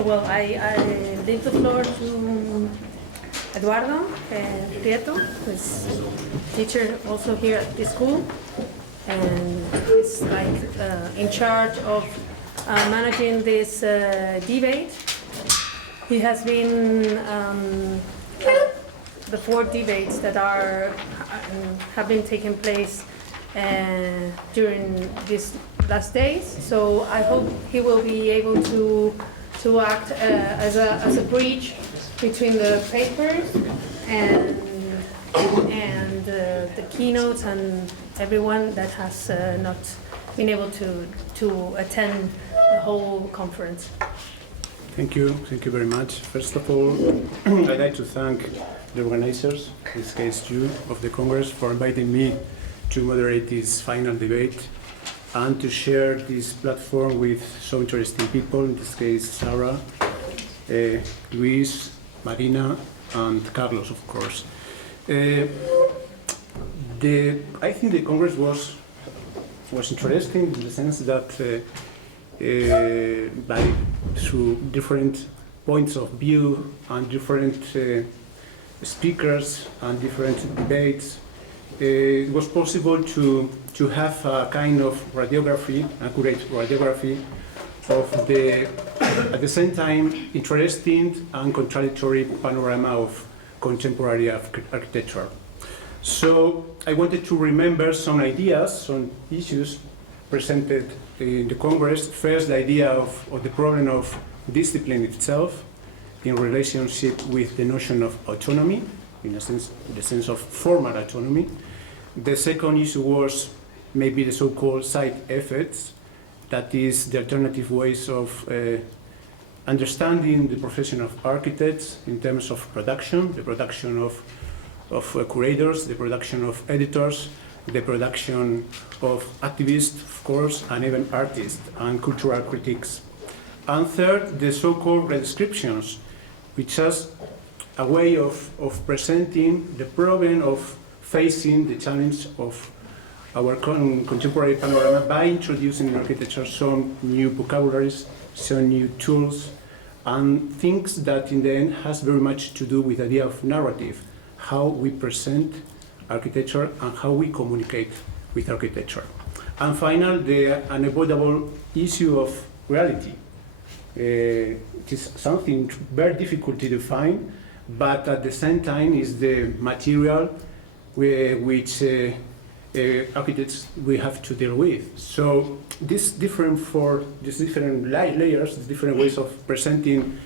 So, well, I leave the floor to Eduardo Prieto, who's teacher also here at the school, and is like in charge of managing this debate. He has been the 4 debates that have been taking place during these last days. So I hope he will be able to act as a bridge between the papers and the keynotes and everyone that has not been able to attend the whole conference. Thank you very much. First of all, I'd like to thank the organizers, in this case you, of the Congress, for inviting me to moderate this final debate and to share this platform with so interesting people, in this case Sarah, Luis, Marina, and Carlos, of course. I think the Congress was interesting in the sense that through different points of view and different speakers and different debates, it was possible to have a kind of radiography, accurate radiography of the, at the same time, interesting and contradictory panorama of contemporary architecture. So I wanted to remember some ideas, some issues presented in the Congress. First, the idea of the problem of discipline itself in relationship with the notion of autonomy, in a sense, the sense of formal autonomy. The second issue was maybe the so-called side effects, that is the alternative ways of understanding the profession of architects in terms of production, the production of curators, the production of editors, the production of activists, of course, and even artists and cultural critics. And third, the so-called redescriptions, which is a way of presenting the problem of facing the challenge of our contemporary panorama by introducing in architecture some new vocabularies, some new tools, and things that in the end has very much to do with the idea of narrative, how we present architecture and how we communicate with architecture. And finally, the unavoidable issue of reality. It is something very difficult to define, but at the same time is the material which architects we have to deal with. So these different layers, different ways of presenting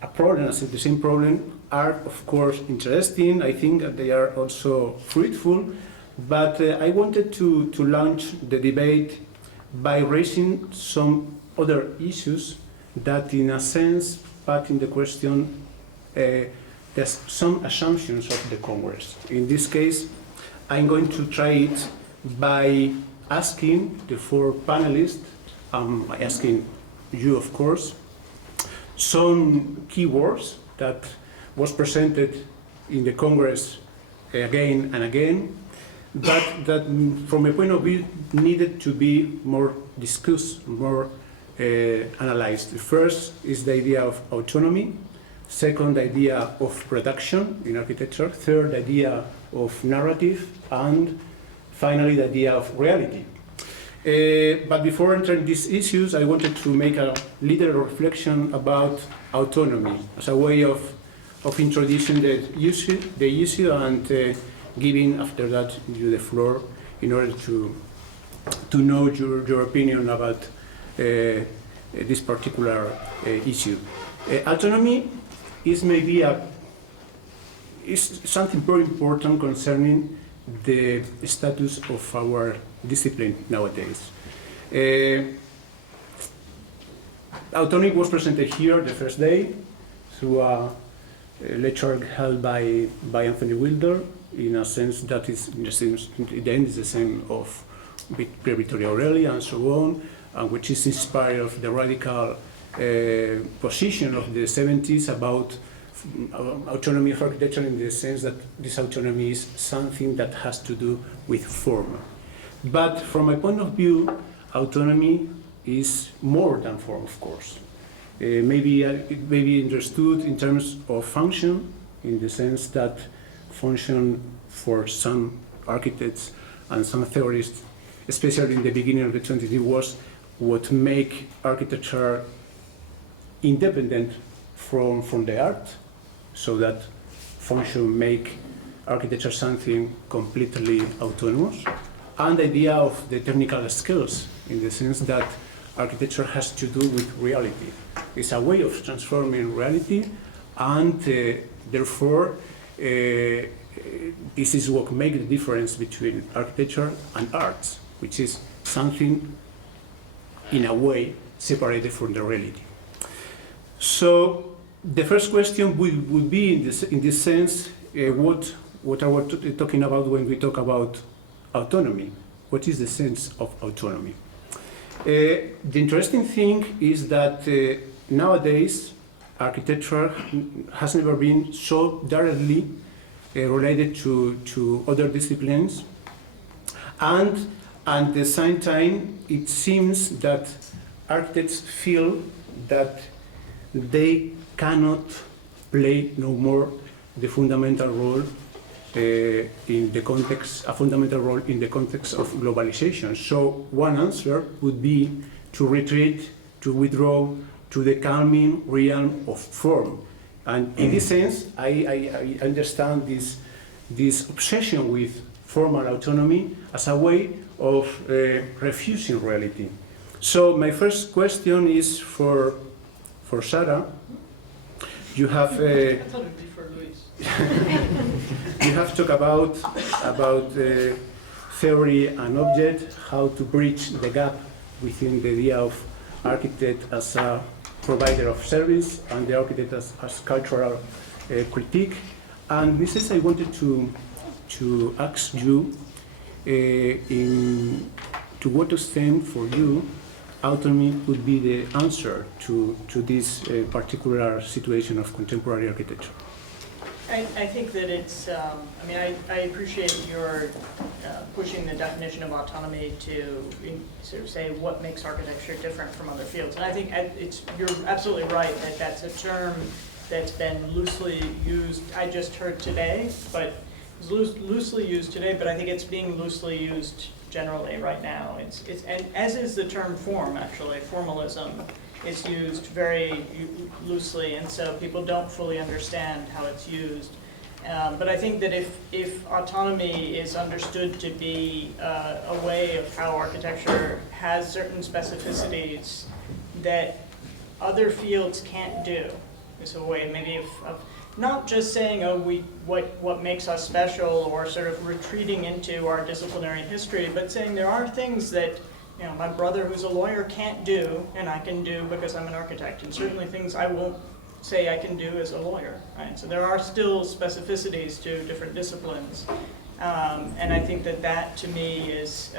a problem as the same problem are of course interesting. I think that they are also fruitful, but I wanted to launch the debate by raising some other issues that in a sense put in the question there's some assumptions of the Congress. In this case, I'm going to try it by asking the 4 panelists, by asking you of course, some keywords that was presented in the Congress again and again, but that from a point of view needed to be more discussed, more analyzed. The first is the idea of autonomy. Second, the idea of production in architecture. Third, the idea of narrative. And finally, the idea of reality. But before entering these issues, I wanted to make a little reflection about autonomy as a way of introducing the issue and giving after that you the floor in order to know your opinion about this particular issue. Autonomy is maybe is something very important concerning the status of our discipline nowadays. Autonomy was presented here the first day through a lecture held by Anthony Wilder, in a sense that is in the end is the same of Victoria Aureli and so on, which is inspired of the radical position of the 70s about autonomy of architecture, in the sense that this autonomy is something that has to do with form. But from my point of view, autonomy is more than form, of course. it may be understood in terms of function, in the sense that function for some architects and some theorists, especially in the beginning of the 20th, was what make architecture independent from the art, so that function make architecture something completely autonomous, and the idea of the technical skills, in the sense that architecture has to do with reality. It's a way of transforming reality, and therefore this is what makes the difference between architecture and arts, which is something in a way separated from the reality. So the first question would be in this sense, what are we talking about when we talk about autonomy? What is the sense of autonomy? The interesting thing is that nowadays architecture has never been so directly related to other disciplines, and at the same time it seems that architects feel that they cannot play no more the fundamental role in the context, a fundamental role in the context of globalization. So one answer would be to retreat, to withdraw to the calming realm of form. And in this sense, I understand this obsession with formal autonomy as a way of refusing reality. So my first question is for Sarah. You have I thought it would be for Luis. you have talked about theory and object, how to bridge the gap within the idea of architect as a provider of service and the architect as cultural critique. And this is I wanted to ask you to what extent for you autonomy would be the answer to this particular situation of contemporary architecture. I think that it's, I appreciate your pushing the definition of autonomy to sort of say what makes architecture different from other fields. And I think you're absolutely right that that's a term that's been loosely used. I just heard today, but it's loosely used today, but I think it's being loosely used generally right now. And as is the term form, actually. Formalism is used very loosely, and so people don't fully understand how it's used. But I think that if autonomy is understood to be a way of how architecture has certain specificities that other fields can't do, is a way maybe of not just saying, oh, what makes us special, or sort of retreating into our disciplinary history, but saying there are things that my brother who's a lawyer can't do, and I can do because I'm an architect, and certainly things I won't say I can do as a lawyer, right? So there are still specificities to different disciplines, and I think that to me is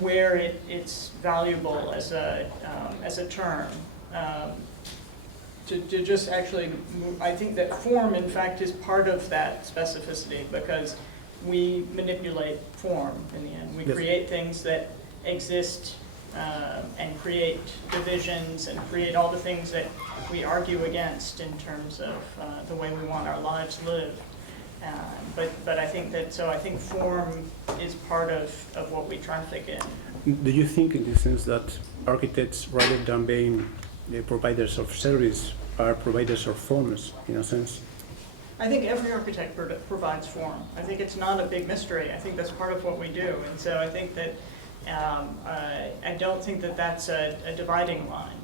where it's valuable as a term. To just actually, I think that form, in fact, is part of that specificity, because we manipulate form in the end. We create things that exist and create divisions and create all the things that we argue against in terms of the way we want our lives lived. But I think that, so I think form is part of what we traffic in. Do you think in the sense that architects, rather than being the providers of service, are providers of forms, in a sense? I think every architect provides form. I think it's not a big mystery. I think that's part of what we do. And so I think that I don't think that that's a dividing line.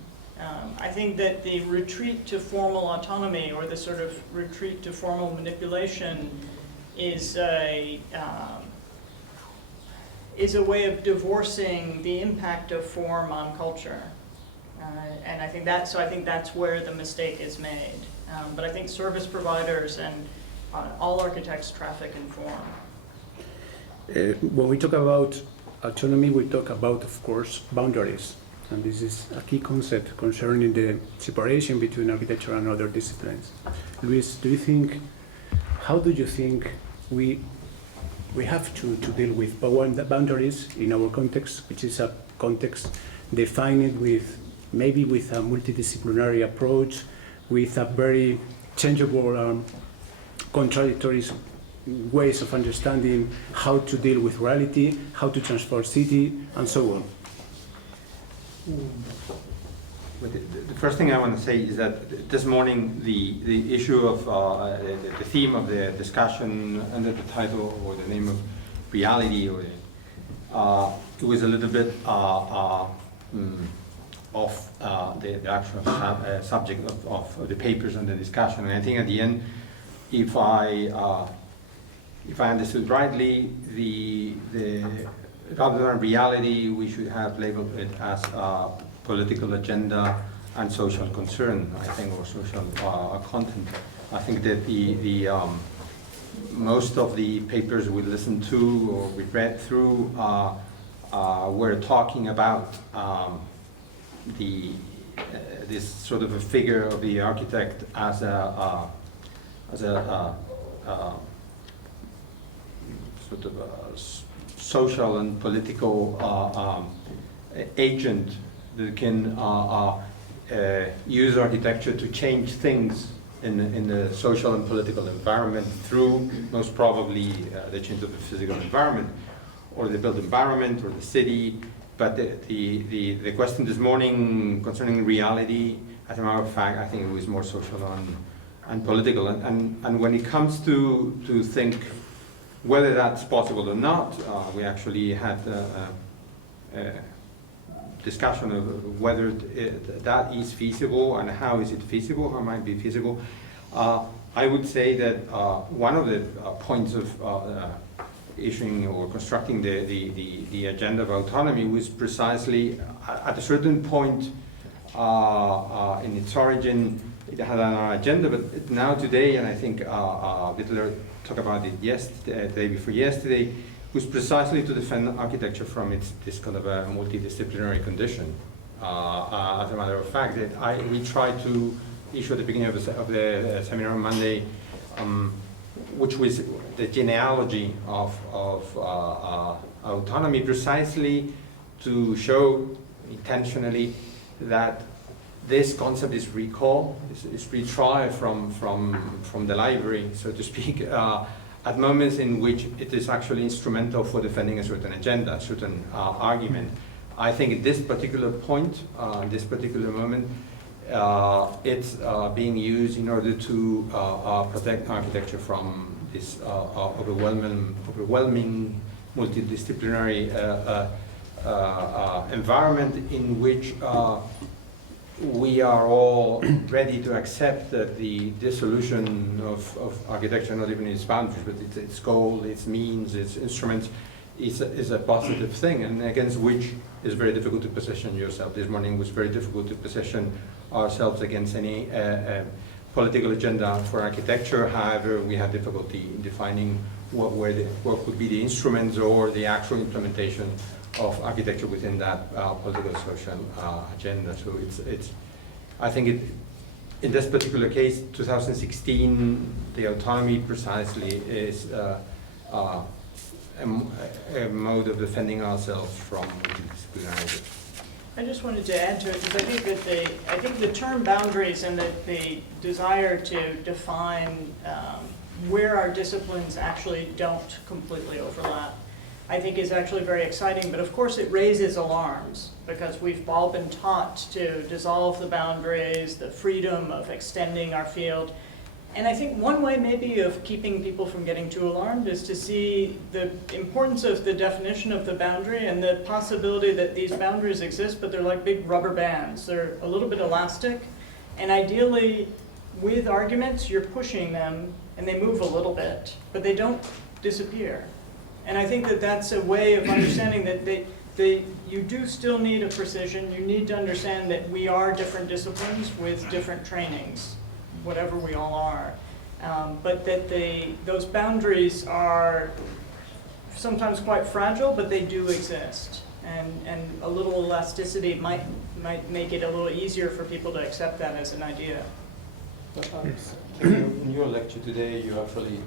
I think that the retreat to formal autonomy, or the sort of retreat to formal manipulation, is a way of divorcing the impact of form on culture. And I think that's where the mistake is made. But I think service providers and all architects traffic in form. When we talk about autonomy, we talk about, of course, boundaries. And this is a key concept concerning the separation between architecture and other disciplines. Luis, how do you think we have to deal with boundaries in our context, which is a context defined with maybe with a multidisciplinary approach, with a very changeable, contradictory ways of understanding how to deal with reality, how to transform city, and so on. But the first thing I want to say is that this morning the issue of the theme of the discussion under the title or the name of reality, or it was a little bit off the actual subject of the papers and the discussion. And I think at the end, if I understood rightly, the rather than reality, we should have labeled it as political agenda and social concern, I think, or social content. I think that the most of the papers we listened to or we read through were talking about this sort of a figure of the architect as a sort of a social and political agent that can use architecture to change things in the social and political environment through, most probably, the change of the physical environment, or the built environment, or the city. But the question this morning concerning reality, as a matter of fact, I think it was more social and political. And when it comes to think whether that's possible or not, we actually had a discussion of whether that is feasible and how is it feasible, how might be feasible. I would say that one of the points of issuing or constructing the agenda of autonomy was precisely at a certain point in its origin. It had an agenda, but now today, and I think Wittler talked about it the day before yesterday, was precisely to defend architecture from this kind of a multidisciplinary condition. As a matter of fact, we tried to issue at the beginning of the seminar on Monday, which was the genealogy of autonomy, precisely to show intentionally that this concept is recall, is retrieved from the library, so to speak, at moments in which it is actually instrumental for defending a certain agenda, a certain argument. I think at this particular point, this particular moment, it's being used in order to protect architecture from this overwhelming multidisciplinary environment in which we are all ready to accept that the dissolution of architecture, not even its boundaries, but its goal, its means, its instruments, is a positive thing, and against which it's very difficult to position yourself. This morning was very difficult to position ourselves against any political agenda for architecture. However, we had difficulty in defining what would be the instruments or the actual implementation of architecture within that political social agenda. So I think in this particular case, 2016, the autonomy precisely is a mode of defending ourselves from multidisciplinarity. I just wanted to add to it, because I think the term boundaries and the desire to define where our disciplines actually don't completely overlap, I think is actually very exciting, but of course it raises alarms because we've all been taught to dissolve the boundaries, the freedom of extending our field. And I think one way maybe of keeping people from getting too alarmed is to see the importance of the definition of the boundary and the possibility that these boundaries exist, but they're like big rubber bands. They're a little bit elastic, and ideally with arguments you're pushing them and they move a little bit, but they don't disappear. And I think that that's a way of understanding that you do still need a precision. You need to understand that we are different disciplines with different trainings, whatever we all are. But that those boundaries are sometimes quite fragile, but they do exist. And a little elasticity might make it a little easier for people to accept that as an idea. In your lecture today, you actually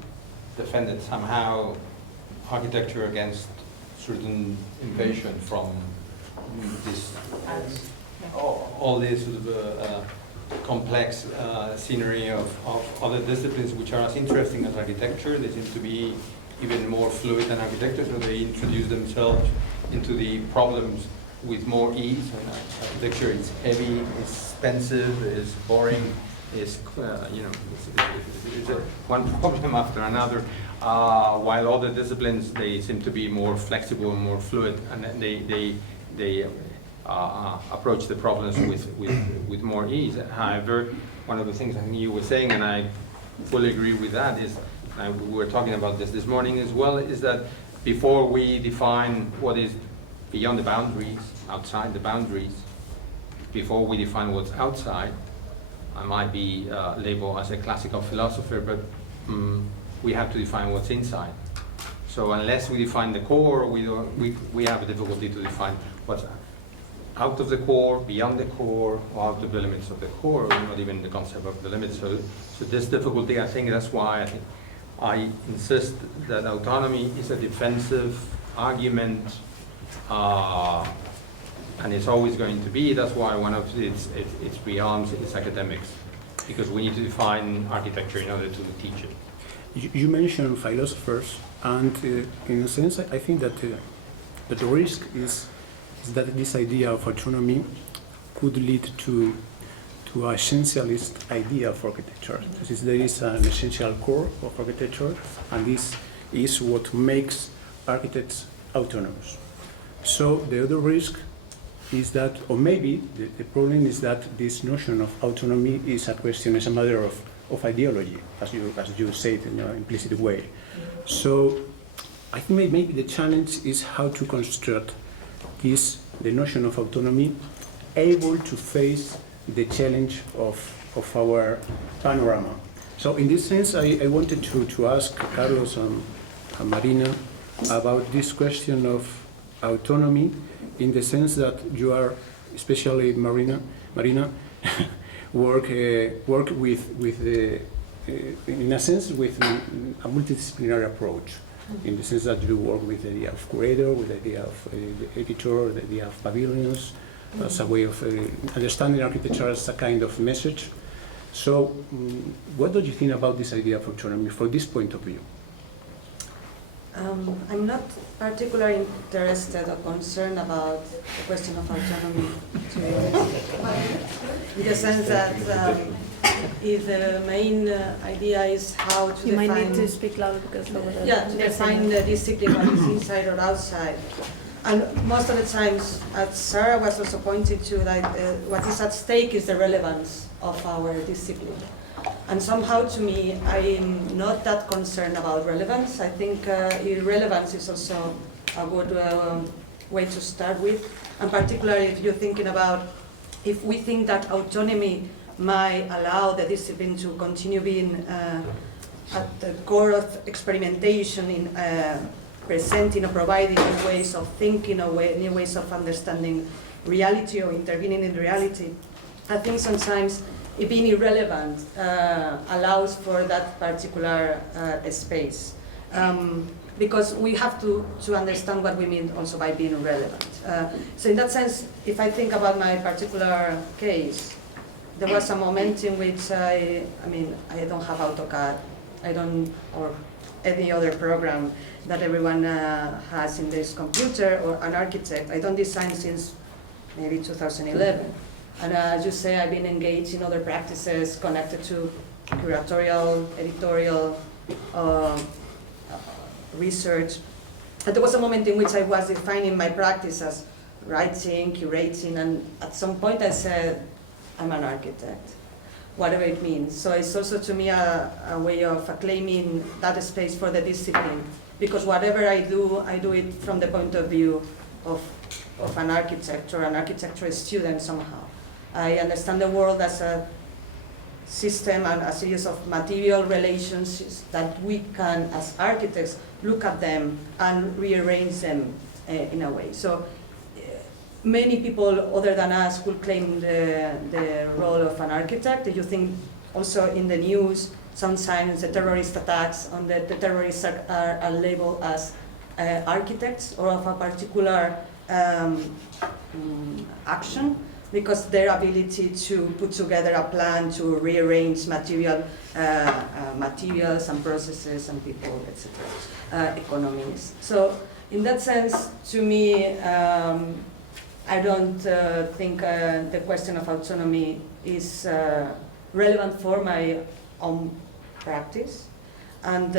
defended somehow architecture against certain invasion from this all this sort of complex scenery of other disciplines which are as interesting as architecture. They seem to be even more fluid than architecture, so they introduce themselves into the problems with more ease. And architecture is heavy, is expensive, is boring, is it's one problem after another. While other disciplines, they seem to be more flexible, more fluid, and they approach the problems with more ease. However, one of the things I think you were saying, and I fully agree with that, is we were talking about this morning as well, is that before we define what is beyond the boundaries, outside the boundaries, before we define what's outside, I might be labeled as a classical philosopher, but we have to define what's inside. So unless we define the core, we have a difficulty to define what's out of the core, beyond the core, or out of the limits of the core, or not even the concept of the limits. So this difficulty, I think that's why I insist that autonomy is a defensive argument, and it's always going to be. That's why one of its realms is academics, because we need to define architecture in order to teach it. You mentioned philosophers, and in a sense, I think that the risk is that this idea of autonomy could lead to an essentialist idea of architecture. There is an essential core of architecture, and this is what makes architects autonomous. So the other risk is that, or maybe the problem is that this notion of autonomy is a question, is a matter of ideology, as you said in an implicit way. So I think maybe the challenge is how to construct the notion of autonomy able to face the challenge of our panorama. So in this sense, I wanted to ask Carlos and Marina about this question of autonomy, in the sense that you are, especially Marina, work with in a sense with a multidisciplinary approach, in the sense that you work with the idea of curator, with the idea of editor, the idea of pavilions, as a way of understanding architecture as a kind of message. So what do you think about this idea of autonomy from this point of view? I'm not particularly interested or concerned about the question of autonomy, to be honest. In the sense that if the main idea is how to You define... might need to speak louder because over the... Yeah, to define the discipline, what is inside or outside. And most of the times, as Sarah was also pointing to, that what is at stake is the relevance of our discipline. And somehow, to me, I'm not that concerned about relevance. I think irrelevance is also a good way to start with. And particularly if you're thinking about, if we think that autonomy might allow the discipline to continue being at the core of experimentation in presenting or providing new ways of thinking or new ways of understanding reality or intervening in reality, I think sometimes it being irrelevant allows for that particular space. Because we have to understand what we mean also by being relevant. So in that sense, if I think about my particular case, there was a moment in which I don't have AutoCAD, or any other program that everyone has in this computer, or an architect. I don't design since maybe 2011. And as you say, I've been engaged in other practices connected to curatorial, editorial, research. But there was a moment in which I was defining my practice as writing, curating, and at some point I said, I'm an architect, whatever it means. So it's also to me a way of claiming that space for the discipline, because whatever I do it from the point of view of an architect or an architecture student somehow. I understand the world as a system and a series of material relations that we can, as architects, look at them and rearrange them in a way. So many people other than us will claim the role of an architect. You think also in the news, sometimes the terrorist attacks on the terrorists are labeled as architects or of a particular action. because their ability to put together a plan to rearrange materials and processes and people, etc., economies. So in that sense, to me, I don't think the question of autonomy is relevant for my own practice. And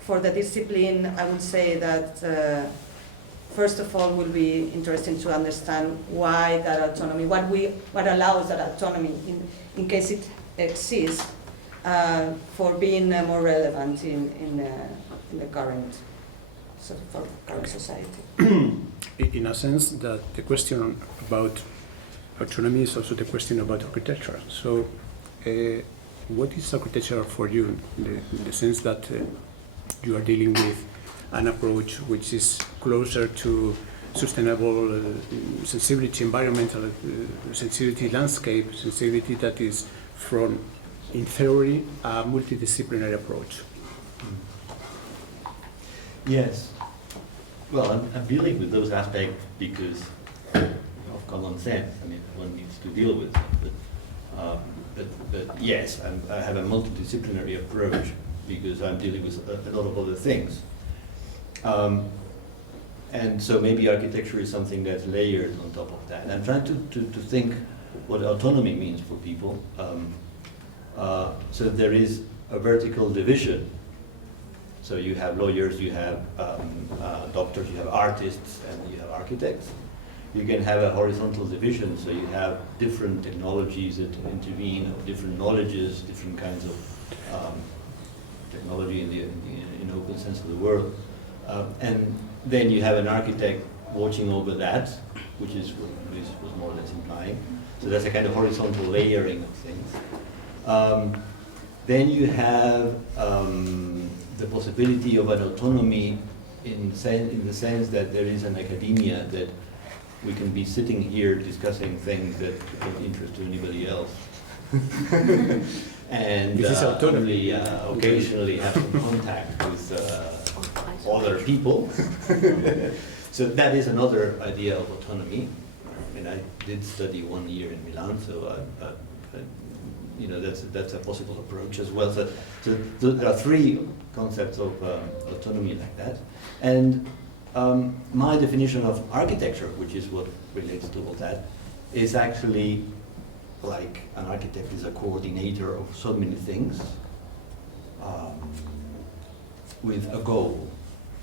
for the discipline, I would say that first of all, will be interesting to understand why that autonomy, what allows that autonomy, in case it exists, for being more relevant in the current, for current society. In a sense, that the question about autonomy is also the question about architecture. So, what is architecture for you, in the sense that you are dealing with an approach which is closer to sustainable sensibility, environmental sensibility, landscape sensibility, that is from, in theory, a multidisciplinary approach? Yes. Well, I'm dealing with those aspects because of common sense. I mean, one needs to deal with it. But yes, I have a multidisciplinary approach because I'm dealing with a lot of other things. And so maybe architecture is something that's layered on top of that. And I'm trying to think what autonomy means for people. So there is a vertical division. So you have lawyers, you have doctors, you have artists, and you have architects. You can have a horizontal division, so you have different technologies that intervene, different knowledges, different kinds of technology in the open sense of the word. And then you have an architect watching over that, which is what Luis was more or less implying. So that's a kind of horizontal layering of things. Then you have the possibility of an autonomy in the sense that there is an academia that we can be sitting here discussing things that don't interest to anybody else. And This is autonomy. only occasionally have some contact with other people. So that is another idea of autonomy. And I did study 1 year in Milan, so that's a possible approach as well. So there are three concepts of autonomy like that. And my definition of architecture, which is what relates to all that, is actually like an architect is a coordinator of so many things with a goal.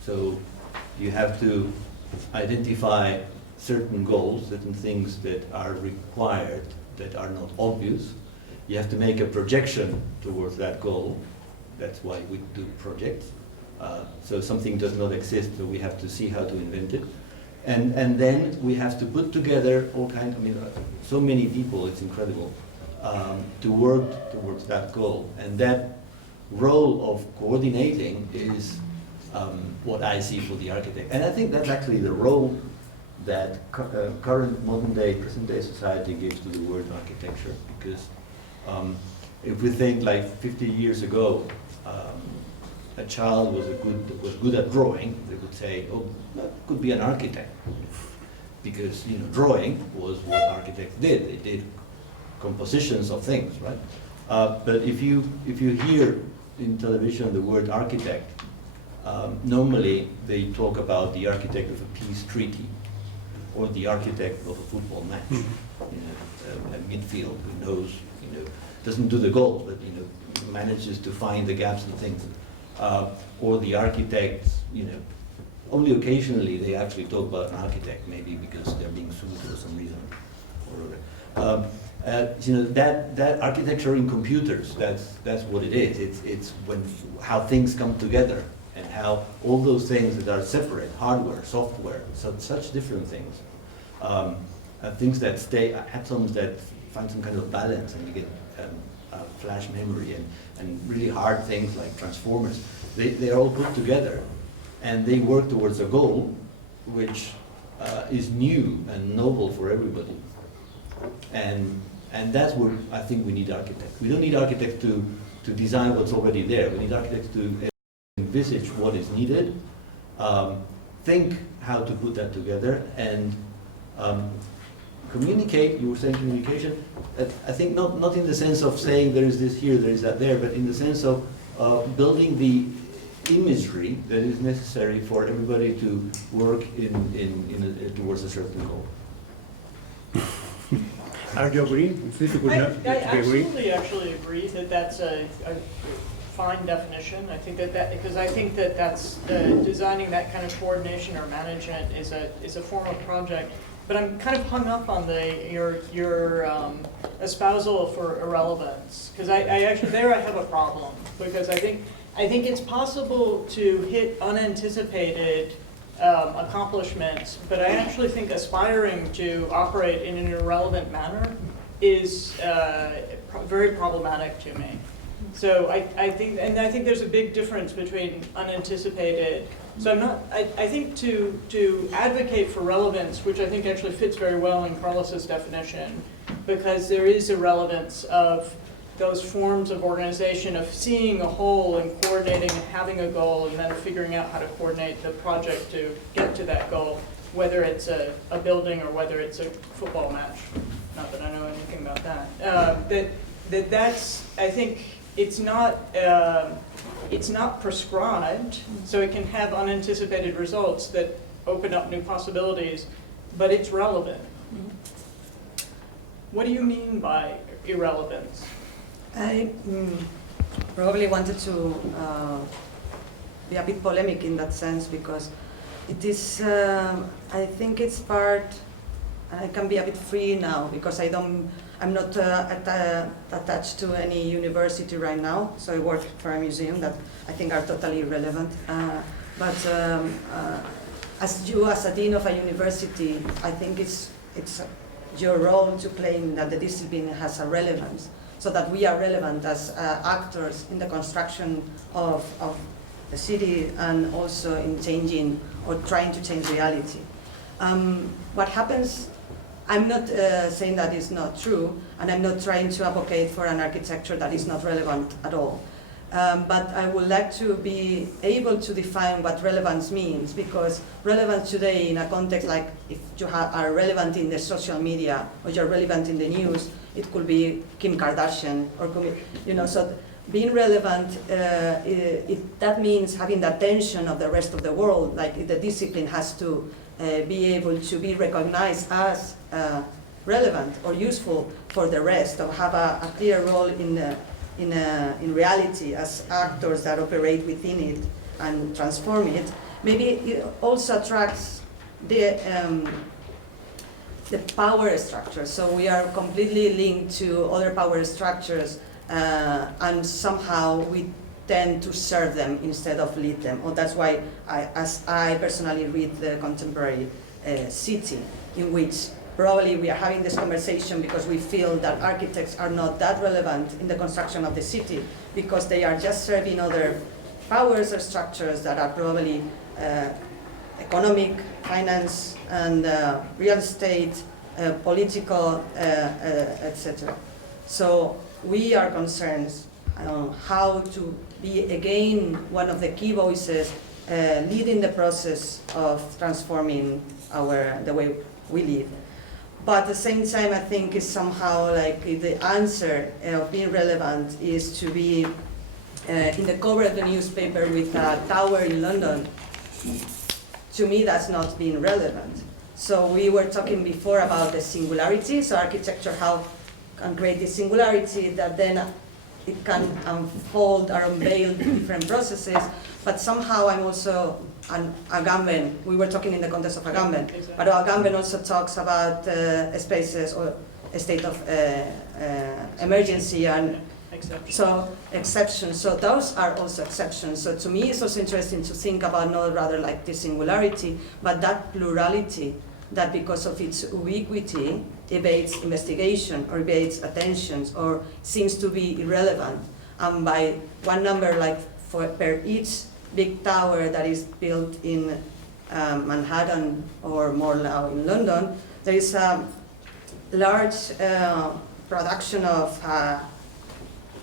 So you have to identify certain goals, certain things that are required, that are not obvious. You have to make a projection towards that goal. That's why we do projects. So something does not exist, so we have to see how to invent it. And then we have to put together all kinds, so many people, it's incredible, to work towards that goal. And that role of coordinating is what I see for the architect. And I think that's actually the role that current modern day, present day society gives to the word architecture. Because if we think like 50 years ago, a child was good at drawing, they would say, oh, that could be an architect. Because drawing was what architects did. They did compositions of things, right? But if you hear in television the word architect, normally they talk about the architect of a peace treaty or the architect of a football match. A midfield who knows, doesn't do the goals, but manages to find the gaps and things. Or the architects, only occasionally they actually talk about an architect, maybe because they're being sued for some reason or other. That architecture in computers, that's what it is. It's how things come together and how all those things that are separate, hardware, software, such different things, things that stay, atoms that find some kind of balance, and you get flash memory and really hard things like transformers. They're all put together and they work towards a goal which is new and novel for everybody. And that's where I think we need architects. We don't need architects to design what's already there. We need architects to envisage what is needed, think how to put that together, and communicate, you were saying communication, I think not in the sense of saying there is this here, there is that there, but in the sense of building the imagery that is necessary for everybody to work towards a certain goal. Are you agree? It's difficult I not to agree. absolutely actually agree that that's a fine definition. I think because I think that's designing that kind of coordination or management is a form of project. But I'm kind of hung up on your espousal for irrelevance, because I actually I have a problem, because I think it's possible to hit unanticipated accomplishments, but I actually think aspiring to operate in an irrelevant manner is very problematic to me. So I think there's a big difference between unanticipated. So I think to advocate for relevance, which I think actually fits very well in Carlos's definition, because there is a relevance of those forms of organization, of seeing a whole and coordinating and having a goal, and then figuring out how to coordinate the project to get to that goal, whether it's a building or whether it's a football match. Not that I know anything about that. That's I think it's not prescribed, so it can have unanticipated results that open up new possibilities, but it's relevant. What do you mean by irrelevance? I probably wanted to be a bit polemic in that sense, because it is, I think it's part, I can be a bit free now, because I'm not attached to any university right now, so I work for a museum that I think are totally irrelevant. But as a dean of a university, I think it's your role to claim that the discipline has a relevance, so that we are relevant as actors in the construction of the city, and also in changing or trying to change reality. What happens, I'm not saying that is not true, and I'm not trying to advocate for an architecture that is not relevant at all. But I would like to be able to define what relevance means, because relevance today in a context like if you are relevant in the social media or you're relevant in the news, it could be Kim Kardashian, or could be, so being relevant, that means having the attention of the rest of the world. Like the discipline has to be able to be recognized as relevant or useful for the rest, or have a clear role in reality as actors that operate within it and transform it. Maybe it also attracts the power structure. So we are completely linked to other power structures, and somehow we tend to serve them instead of lead them. Or that's why I personally read the contemporary city, in which probably we are having this conversation because we feel that architects are not that relevant in the construction of the city, because they are just serving other powers or structures that are probably economic, finance, and real estate, political, etc. So we are concerned on how to be again one of the key voices leading the process of transforming the way we live. But at the same time, I think it's somehow like the answer of being relevant is to be in the cover of the newspaper with a tower in London. To me, that's not being relevant. So we were talking before about the singularity, so architecture, how can create this singularity that then it can unfold or unveil different processes, but somehow I'm also Agamben. We were talking in the context of Agamben, exactly. But Agamben also talks about spaces or a state of emergency and exceptions. So those are also exceptions. So to me, it's also interesting to think about not rather like the singularity, but that plurality that because of its ubiquity evades investigation or evades attentions or seems to be irrelevant. And by one number, like per each big tower that is built in Manhattan or more now in London, there is a large production of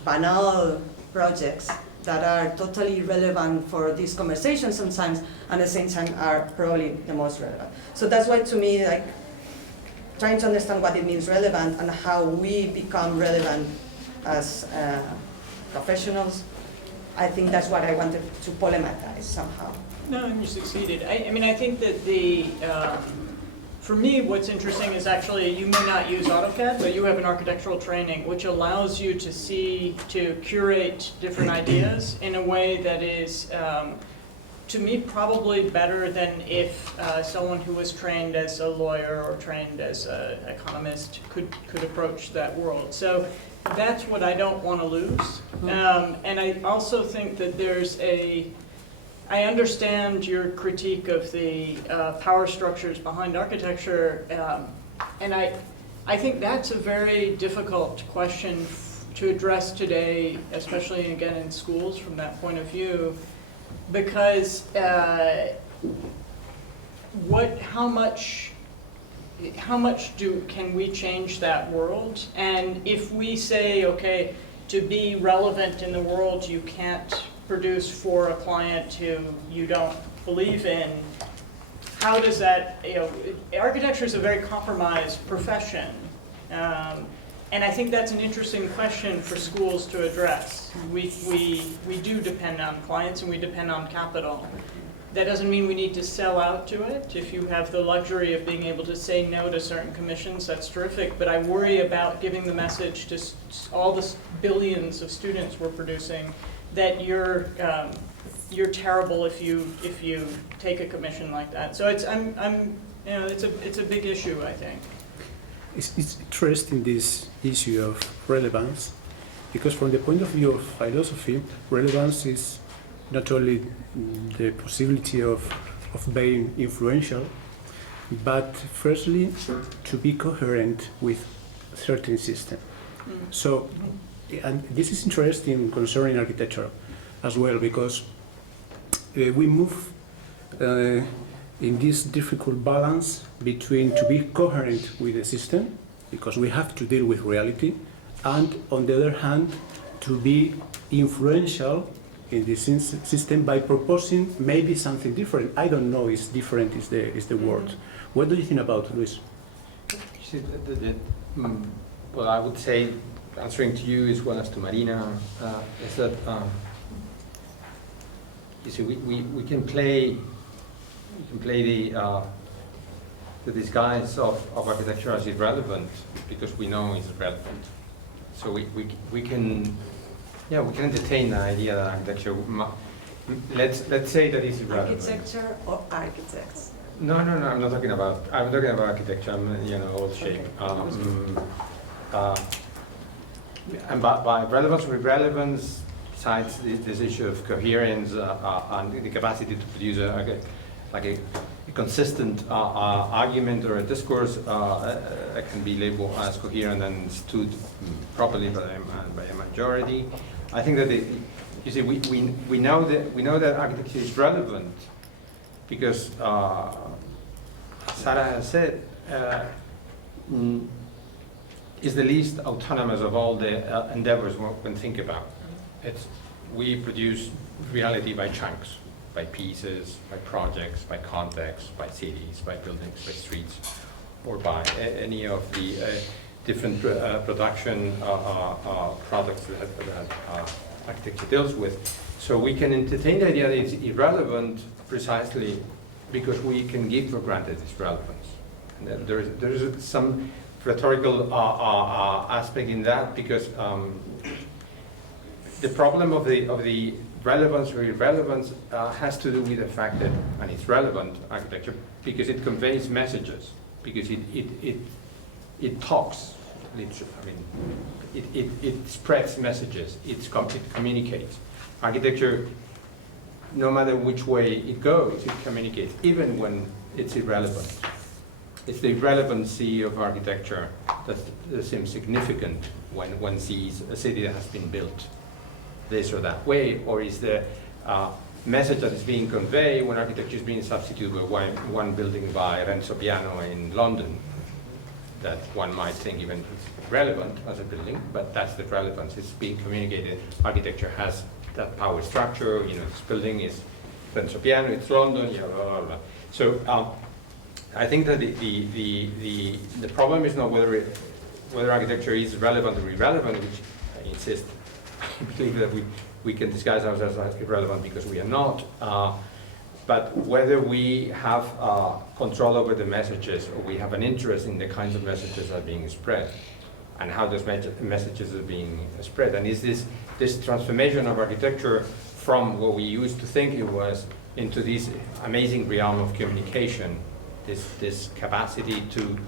banal projects that are totally relevant for this conversation sometimes, and at the same time are probably the most relevant. So that's why to me, like, trying to understand what it means relevant and how we become relevant as professionals. I think that's what I wanted to polemize somehow. No, and you succeeded. I mean, I think that for me, what's interesting is actually you may not use AutoCAD, but you have an architectural training, which allows you to curate different ideas in a way that is, to me, probably better than if someone who was trained as a lawyer or trained as an economist could approach that world. So that's what I don't want to lose. And I also think that I understand your critique of the power structures behind architecture, and I think that's a very difficult question to address today, especially again in schools from that point of view, because how much can we change that world? And if we say, okay, to be relevant in the world, you can't produce for a client who you don't believe in, how does that, architecture is a very compromised profession. And I think that's an interesting question for schools to address. We do depend on clients and we depend on capital. That doesn't mean we need to sell out to it. If you have the luxury of being able to say no to certain commissions, that's terrific. But I worry about giving the message to all the billions of students we're producing that you're terrible if you take a commission like that. So it's a big issue, I think. It's interesting, this issue of relevance, because from the point of view of philosophy, relevance is not only the possibility of being influential, but firstly to be coherent with a certain system. So, and this is interesting concerning architecture as well, because we move in this difficult balance between to be coherent with the system, because we have to deal with reality, and on the other hand, to be influential in this system by proposing maybe something different. I don't know if different is the word. What do you think about Luis? Well, I would say, answering to you as well as to Marina, is that you see, we can play the disguise of architecture as irrelevant because we know it's relevant. So we can entertain the idea that architecture. Let's say that it's irrelevant. Architecture or architects? No. I'm not talking about. I'm talking about architecture. I'm old shape. Okay. And by relevance or irrelevance, besides this issue of coherence and the capacity to produce a consistent argument or a discourse that can be labeled as coherent and stood properly by a majority. I think that you see, we know that architecture is relevant because Sarah has said is the least autonomous of all the endeavors one can think about. We produce reality by chunks, by pieces, by projects, by context, by cities, by buildings, by streets, or by any of the different production products that architecture deals with. So we can entertain the idea that it's irrelevant precisely because we can give for granted its relevance. And there is some rhetorical aspect in that because the problem of the relevance or irrelevance has to do with the fact that, and it's relevant architecture because it conveys messages, because it talks, literally. I mean, it spreads messages, it communicates. Architecture, no matter which way it goes, it communicates, even when it's irrelevant. It's the relevancy of architecture that seems significant when one sees a city that has been built this or that way, or is the message that is being conveyed when architecture is being substituted by one building by Renzo Piano in London, that one might think even relevant as a building, but that's the relevance. It's being communicated. Architecture has that power structure. This building is Renzo Piano, it's London, blah, blah, blah. So I think that the problem is not whether architecture is relevant or irrelevant, which I insist. I believe that we can disguise ourselves as irrelevant because we are not. But whether we have control over the messages, or we have an interest in the kinds of messages that are being spread, and how those messages are being spread. And is this transformation of architecture from what we used to think it was into this amazing realm of communication, this capacity to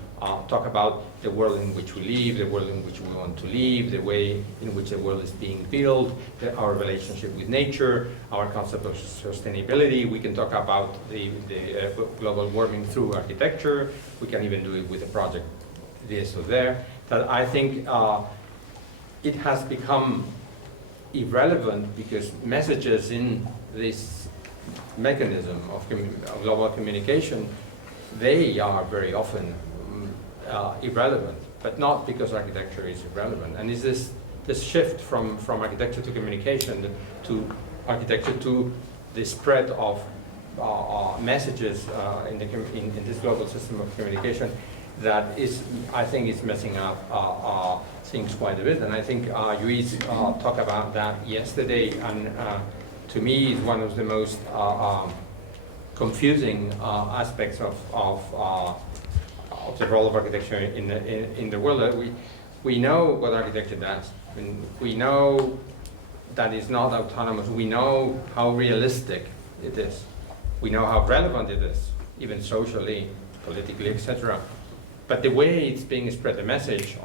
talk about the world in which we live, the world in which we want to live, the way in which the world is being built, our relationship with nature, our concept of sustainability. We can talk about the global warming through architecture. We can even do it with a project this or there. That I think it has become irrelevant because messages in this mechanism of global communication, they are very often irrelevant, but not because architecture is irrelevant. And is this shift from architecture to communication to architecture to the spread of messages in this global system of communication that is, I think, is messing up things quite a bit. And I think Luis talked about that yesterday, and to me, it's one of the most confusing aspects of the role of architecture in the world. We know what architecture does. I mean, we know that it's not autonomous. We know how realistic it is. We know how relevant it is, even socially, politically, etc. But the way it's being spread, the message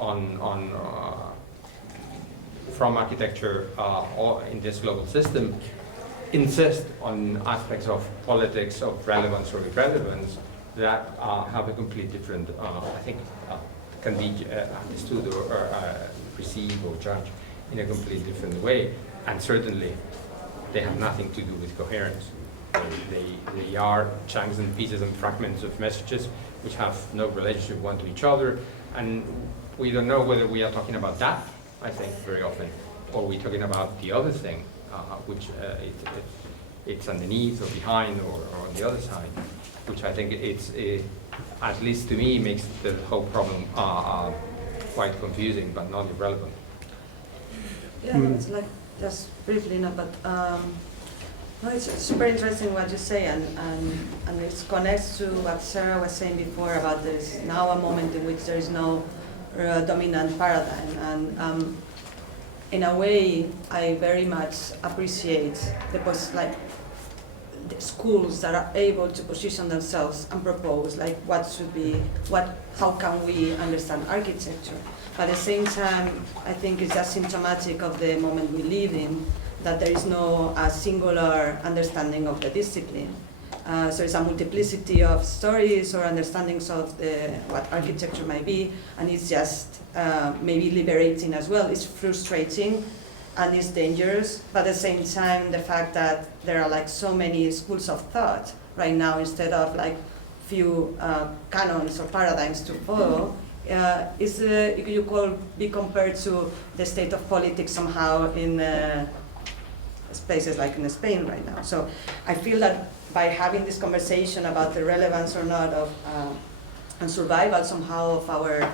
from architecture or in this global system, insist on aspects of politics, of relevance or irrelevance that have a complete different, I think, can be understood or perceived or judged in a completely different way. And certainly, they have nothing to do with coherence. They are chunks and pieces and fragments of messages which have no relationship one to each other. And we don't know whether we are talking about that, I think, very often, or we're talking about the other thing, which it's underneath or behind or on the other side, which I think at least to me, makes the whole problem quite confusing, but not irrelevant. Yeah, it's like, just briefly, but no, it's super interesting what you say, and it connects to what Sarah was saying before about there's now a moment in which there is no dominant paradigm, and in a way, I very much appreciate the schools that are able to position themselves and propose what should be, how can we understand architecture. But at the same time, I think it's just symptomatic of the moment we live in, that there is no singular understanding of the discipline. So it's a multiplicity of stories or understandings of what architecture might be, and it's just maybe liberating as well. It's frustrating and it's dangerous, but at the same time, the fact that there are so many schools of thought right now, instead of few canons or paradigms to follow, you could be compared to the state of politics somehow in places like in Spain right now. So I feel that by having this conversation about the relevance or not of and survival somehow of our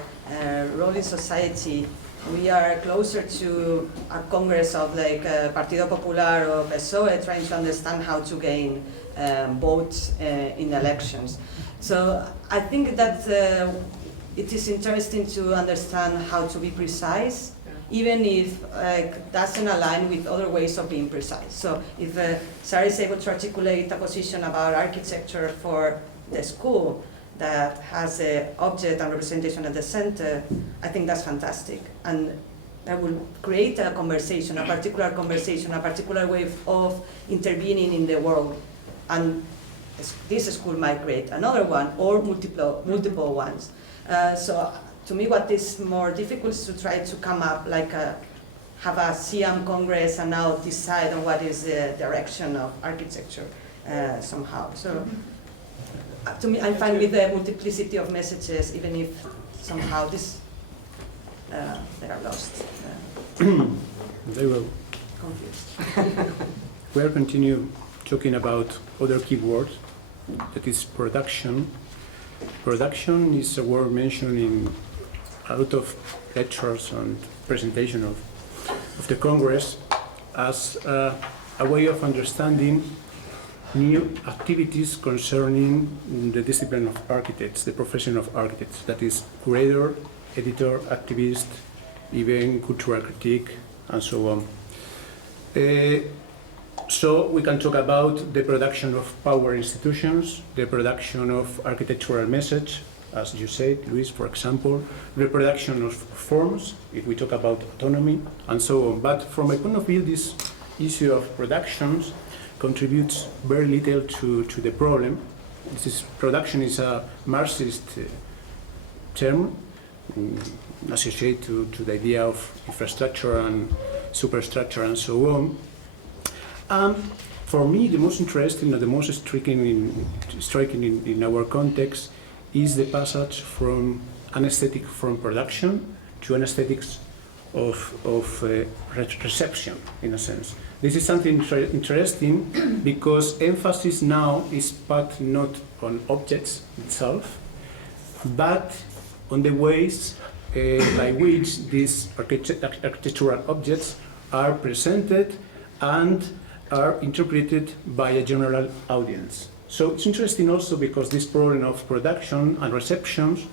role in society, we are closer to a congress of Partido Popular or PSOE trying to understand how to gain votes in elections. So I think that it is interesting to understand how to be precise, even if doesn't align with other ways of being precise. So if Sarah is able to articulate a position about architecture for the school that has an object and representation at the center, I think that's fantastic. And that will create a conversation, a particular way of intervening in the world. And this school might create another one or multiple ones. So to me, what is more difficult is to try to come up have a CIAM Congress and now decide on what is the direction of architecture somehow. So to me, I'm fine with the multiplicity of messages, even if somehow they are lost. They will. Confused. We'll continue talking about other keywords, that is production. Production is a word mentioned in a lot of lectures and presentation of the Congress as a way of understanding new activities concerning the discipline of architects, the profession of architects, that is curator, editor, activist, even cultural critique, and so on. So we can talk about the production of power institutions, the production of architectural message, as you said, Luis, for example, the production of forms, if we talk about autonomy, and so on. But from my point of view, this issue of productions contributes very little to the problem. Production is a Marxist term associated to the idea of infrastructure and superstructure and so on. For me, the most interesting and the most striking in our context is the passage from an aesthetic from production to an aesthetics of reception, in a sense. This is something interesting because emphasis now is put not on objects itself, but on the ways by which these architectural objects are presented and are interpreted by a general audience. So it's interesting also because this problem of production and receptions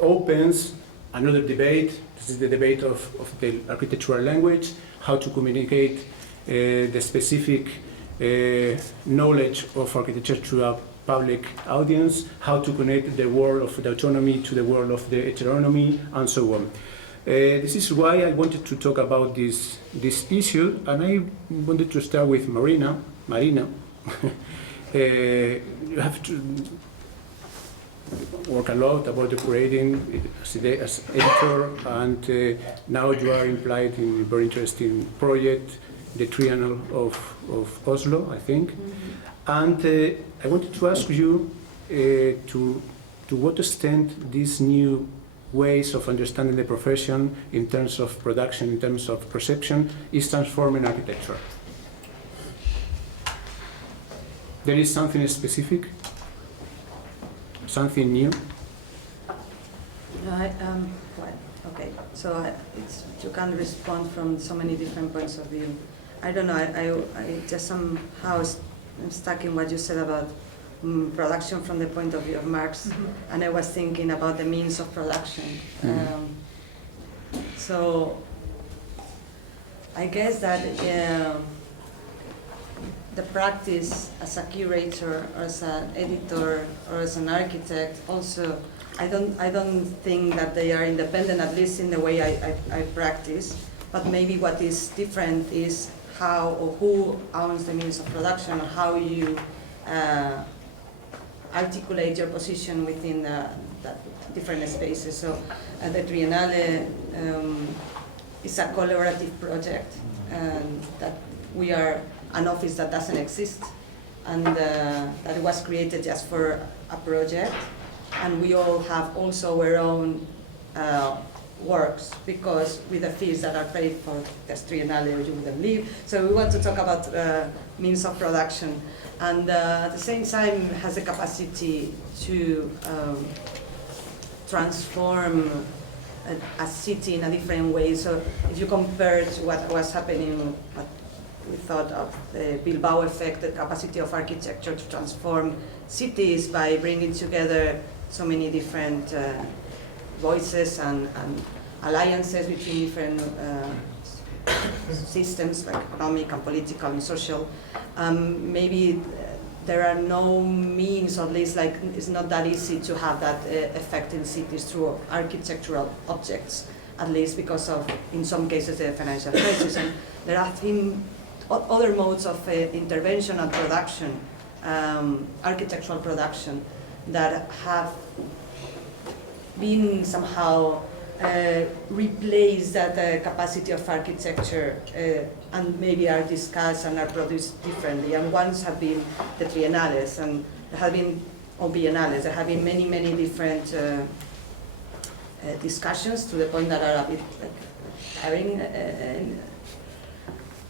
opens another debate. This is the debate of the architectural language, how to communicate the specific knowledge of architecture to a public audience, how to connect the world of the autonomy to the world of the heteronomy, and so on. This is why I wanted to talk about this issue, and I wanted to start with Marina. You have to work a lot about the creating as editor, and now you are implied in a very interesting project, the Triennial of Oslo, I think. And I wanted to ask you to what extent these new ways of understanding the profession in terms of production, in terms of perception, is transforming architecture. There is something specific, something new? Okay, so you can respond from so many different points of view. I don't know, I just somehow I'm stuck in what you said about production from the point of view of Marx, and I was thinking about the means of production. So I guess that the practice as a curator or as an editor or as an architect also, I don't think that they are independent, at least in the way I practice, but maybe what is different is how or who owns the means of production, or how you articulate your position within the different spaces. So the Triennale is a collaborative project, and that we are an office that doesn't exist, and that was created just for a project, and we all have also our own works, because with the fees that are paid for this Triennale you wouldn't leave. So we want to talk about means of production, and at the same time has the capacity to transform a city in a different way. So if you compare to what was happening, what we thought of the Bilbao effect, the capacity of architecture to transform cities by bringing together so many different voices and alliances between different systems, like economic and political and social. Maybe there are no means, or at least like it's not that easy to have that effect in cities through architectural objects, at least because of, in some cases, the financial crisis. And there have been other modes of intervention and production, architectural production, that have been somehow replace that capacity of architecture and maybe are discussed and are produced differently. And ones have been the Triennales, and there have been, or Biennales, there have been many, many different discussions, to the point that are a bit like having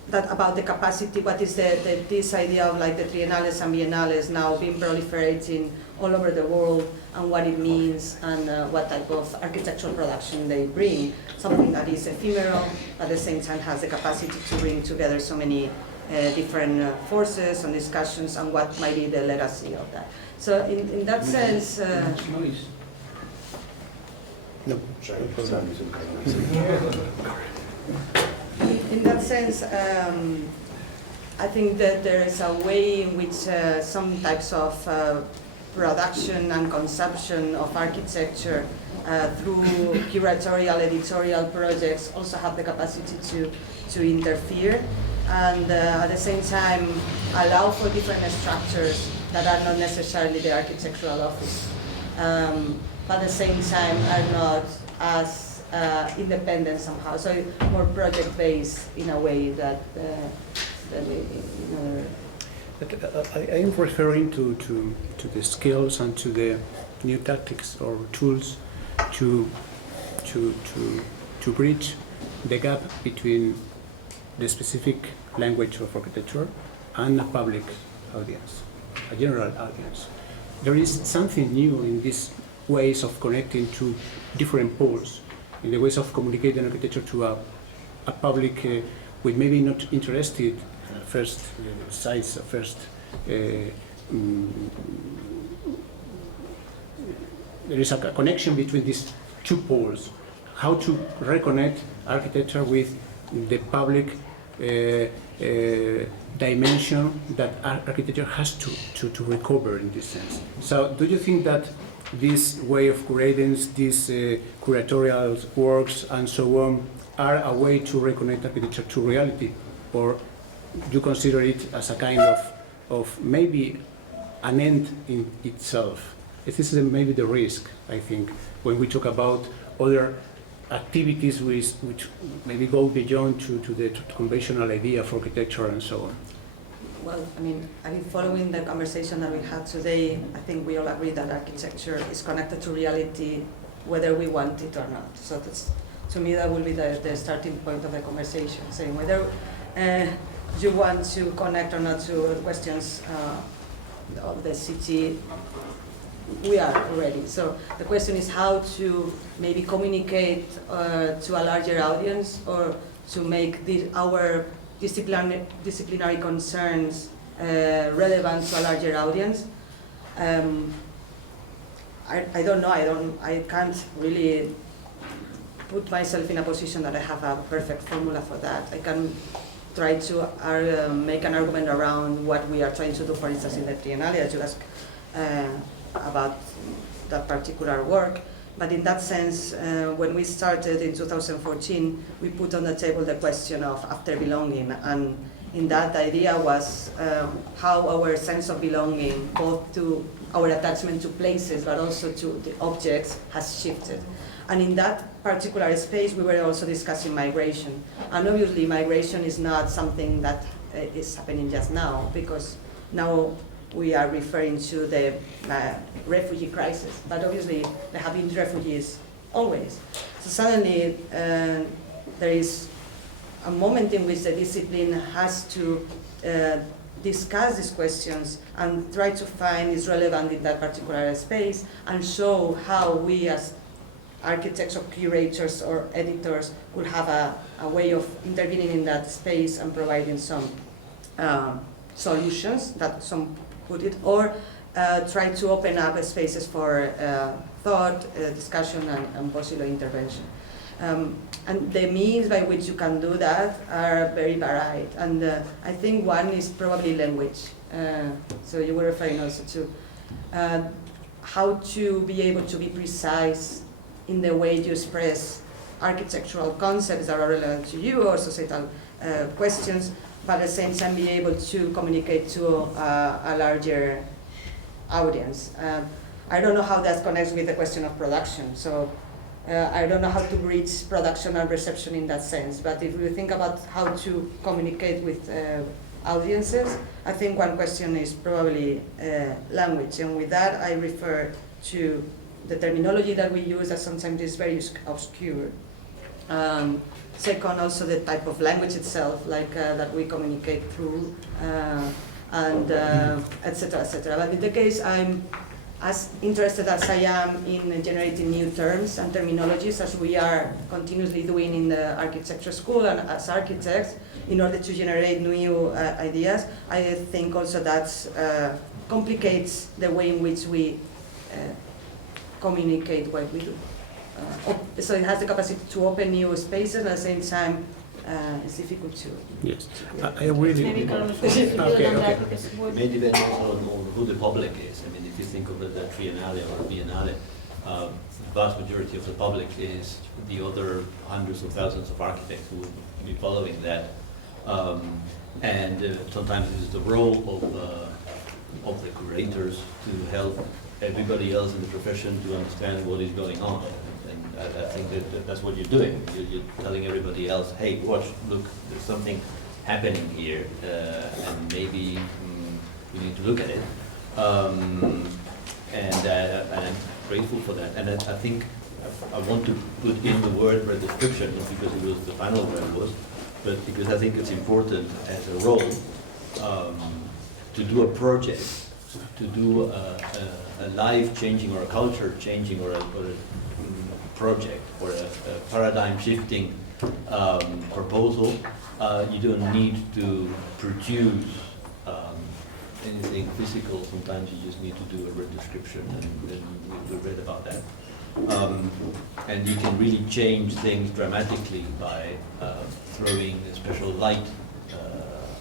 that about the capacity, what is this idea of like the triennales and biennales now being proliferating all over the world, and what it means, and what type of architectural production they bring. Something that is ephemeral, at the same time has the capacity to bring together so many different forces and discussions, and what might be the legacy of that. So in that sense, No. in that sense, I think that there is a way in which some types of production and consumption of architecture through curatorial, editorial projects also have the capacity to interfere, and at the same time allow for different structures that are not necessarily the architectural office, but at the same time are not as independent somehow, so more project-based in a way that in other. But I am referring to the skills and to the new tactics or tools to bridge the gap between the specific language of architecture and a public audience, a general audience. There is something new in these ways of connecting to different poles, in the ways of communicating architecture to a public with maybe not interested first size, first there is a connection between these two poles. How to reconnect architecture with the public dimension that architecture has to recover in this sense. So do you think that this way of curating, these curatorial works and so on, are a way to reconnect architecture to reality? Or do you consider it as a kind of maybe an end in itself? This is maybe the risk, I think, when we talk about other activities which maybe go beyond to the conventional idea of architecture and so on. Well, I mean, following the conversation that we had today, I think we all agree that architecture is connected to reality whether we want it or not. So that's, to me, that will be the starting point of the conversation, saying whether you want to connect or not to questions of the city. We are already. So the question is how to maybe communicate to a larger audience, or to make our disciplinary concerns relevant to a larger audience. I don't know. I can't really put myself in a position that I have a perfect formula for that. I can try to make an argument around what we are trying to do, for instance, in the Triennale, as you ask about that particular work. But in that sense, when we started in 2014, we put on the table the question of after belonging, and in that the idea was how our sense of belonging, both to our attachment to places but also to the objects, has shifted. And in that particular space, we were also discussing migration. And obviously, migration is not something that is happening just now, because now we are referring to the refugee crisis. But obviously, there have been refugees always. So suddenly, there is a moment in which the discipline has to discuss these questions and try to find is relevant in that particular space, and show how we as architects or curators or editors will have a way of intervening in that space and providing some solutions that some put it, or try to open up spaces for thought, discussion, and possible intervention. And the means by which you can do that are very varied. And I think one is probably language. So you were referring also to how to be able to be precise in the way you express architectural concepts that are relevant to you, or societal questions, but at the same time be able to communicate to a larger audience. I don't know how that connects with the question of production. So I don't know how to reach production and reception in that sense. But if we think about how to communicate with audiences, I think one question is probably language. And with that, I refer to the terminology that we use that sometimes is very obscure. Second, also the type of language itself, like that we communicate through, and et cetera, et cetera. But in the case, I'm as interested as I am in generating new terms and terminologies as we are continuously doing in the architecture school and as architects in order to generate new ideas. I think also that complicates the way in which we communicate what we do. So it has the capacity to open new spaces, and at the same time, it's difficult to. Yes, I really. Maybe Carlos will fill in on that, because It may depend also on who the public is. I mean, if you think of the Triennale or Biennale, the vast majority of the public is the other hundreds of thousands of architects who will be following that. And sometimes it is the role of the curators to help everybody else in the profession to understand what is going on. I think that's what you're doing. You're telling everybody else, hey, watch, look, there's something happening here, and maybe we need to look at it. And I'm grateful for that. And I think I want to put in the word redescription, not because it was the final word was, but because I think it's important as a role to do a project, to do a life-changing or a culture-changing or a project or a paradigm-shifting proposal. You don't need to produce anything physical. Sometimes you just need to do a redescription, and we read about that. And you can really change things dramatically by throwing a special light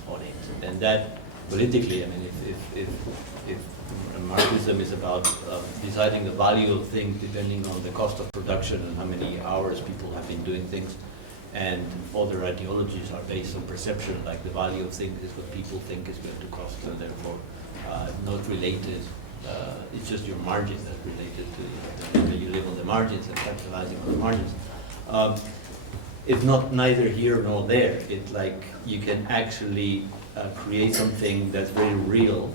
on it. And that politically, I mean, if Marxism is about deciding the value of things depending on the cost of production and how many hours people have been doing things, and other ideologies are based on perception, like the value of things is what people think is going to cost, and therefore not related. It's just your margin that's related to the you live on the margins and capitalizing on the margins. It's not neither here nor there. It's like you can actually create something that's very real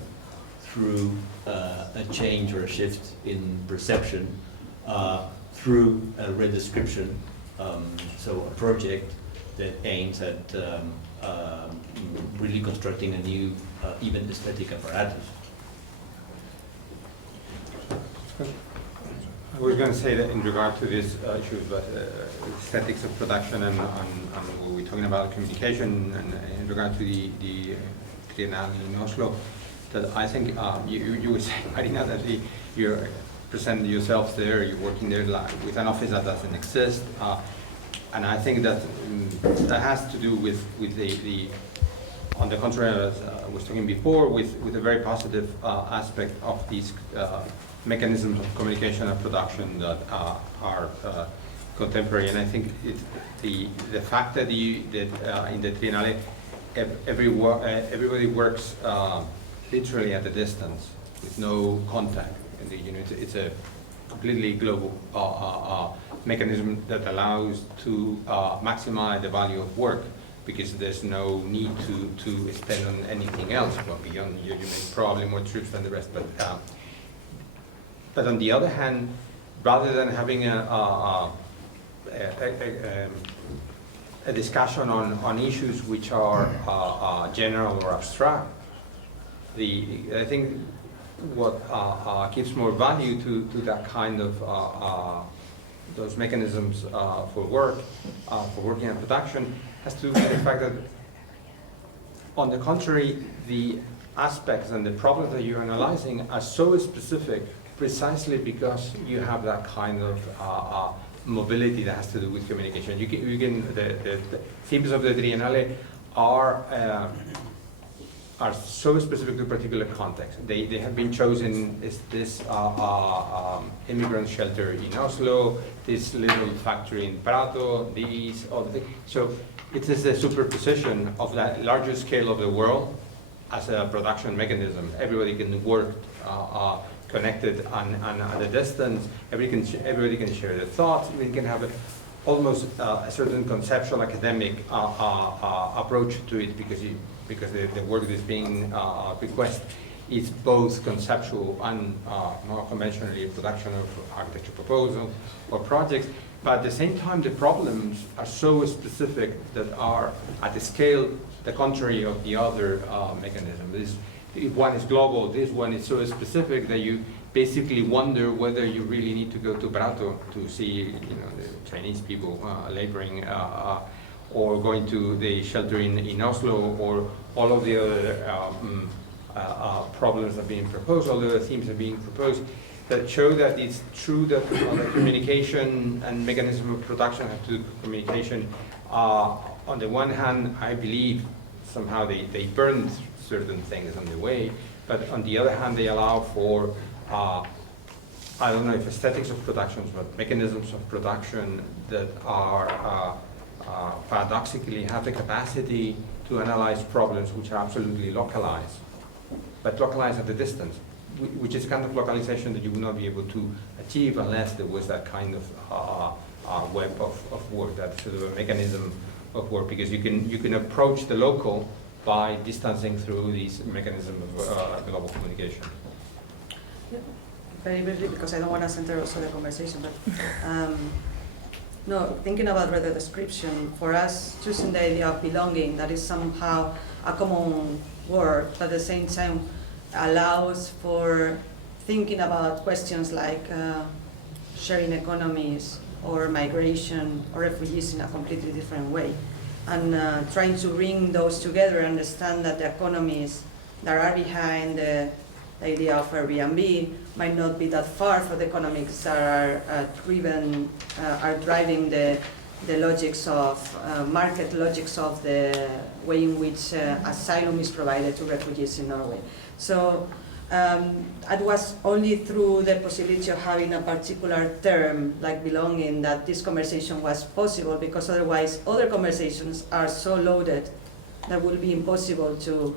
through a change or a shift in perception, through a redescription. So a project that aims at really constructing a new, even aesthetic apparatus. I was going to say that in regard to this issue of aesthetics of production and we're talking about communication, and in regard to the Triennale in Oslo, that I think you were saying, Marina, that you're presenting yourself there, you're working there with an office that doesn't exist, and I think that that has to do with the on the contrary, as I was talking before, with a very positive aspect of these mechanisms of communication and production that are contemporary. And I think the fact that in the Triennale everybody works literally at a distance with no contact. And it's a completely global mechanism that allows to maximize the value of work, because there's no need to spend on anything else. Well, beyond you make probably more trips than the rest, but on the other hand, rather than having a discussion on issues which are general or abstract, I think what gives more value to that kind of those mechanisms for working and production has to do with the fact that, on the contrary, the aspects and the problems that you're analyzing are so specific precisely because you have that kind of mobility that has to do with communication. The themes of the Triennale are so specific to a particular context. They have been chosen as this immigrant shelter in Oslo, this little factory in Prato, these, all the things. So it is a superposition of that larger scale of the world as a production mechanism. Everybody can work connected and at a distance. Everybody can share their thoughts. We can have almost a certain conceptual academic approach to it, because the work that's being requested is both conceptual and more conventionally production of architecture proposal or projects. But at the same time, the problems are so specific that are at a scale the contrary of the other mechanism. One is global, this one is so specific that you basically wonder whether you really need to go to Prato to see, the Chinese people laboring, or going to the shelter in Oslo, or all of the other problems that are being proposed, all the other themes are being proposed, that show that it's true that the communication and mechanism of production have to do with communication. On the one hand, I believe somehow they burn certain things on the way, but on the other hand, they allow for, I don't know if aesthetics of productions, but mechanisms of production that are paradoxically have the capacity to analyze problems which are absolutely localized, but localized at a distance, which is kind of localization that you would not be able to achieve unless there was that kind of web of work, that sort of a mechanism of work, because you can approach the local by distancing through these mechanisms of global communication. Very briefly, because I don't want to center also the conversation, but no, thinking about rather description, for us, choosing the idea of belonging, that is somehow a common word, but at the same time allows for thinking about questions like sharing economies or migration or refugees in a completely different way. And trying to bring those together and understand that the economies that are behind the idea of Airbnb might not be that far from the economics that are driving the logics of market logics of the way in which asylum is provided to refugees in Norway. So it was only through the possibility of having a particular term like belonging that this conversation was possible, because otherwise other conversations are so loaded that it would be impossible to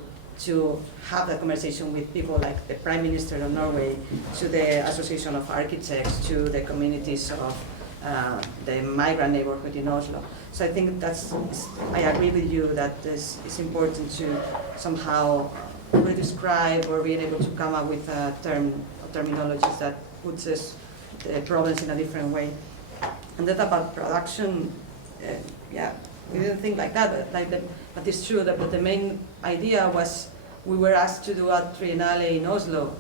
have that conversation with people like the Prime Minister of Norway, to the Association of Architects, to the communities of the migrant neighborhood in Oslo. So I think I agree with you that it's important to somehow redescribe or being able to come up with terminologies that puts us the problems in a different way. And that about production, we didn't think like that, but it's true that the main idea was we were asked to do a triennale in Oslo,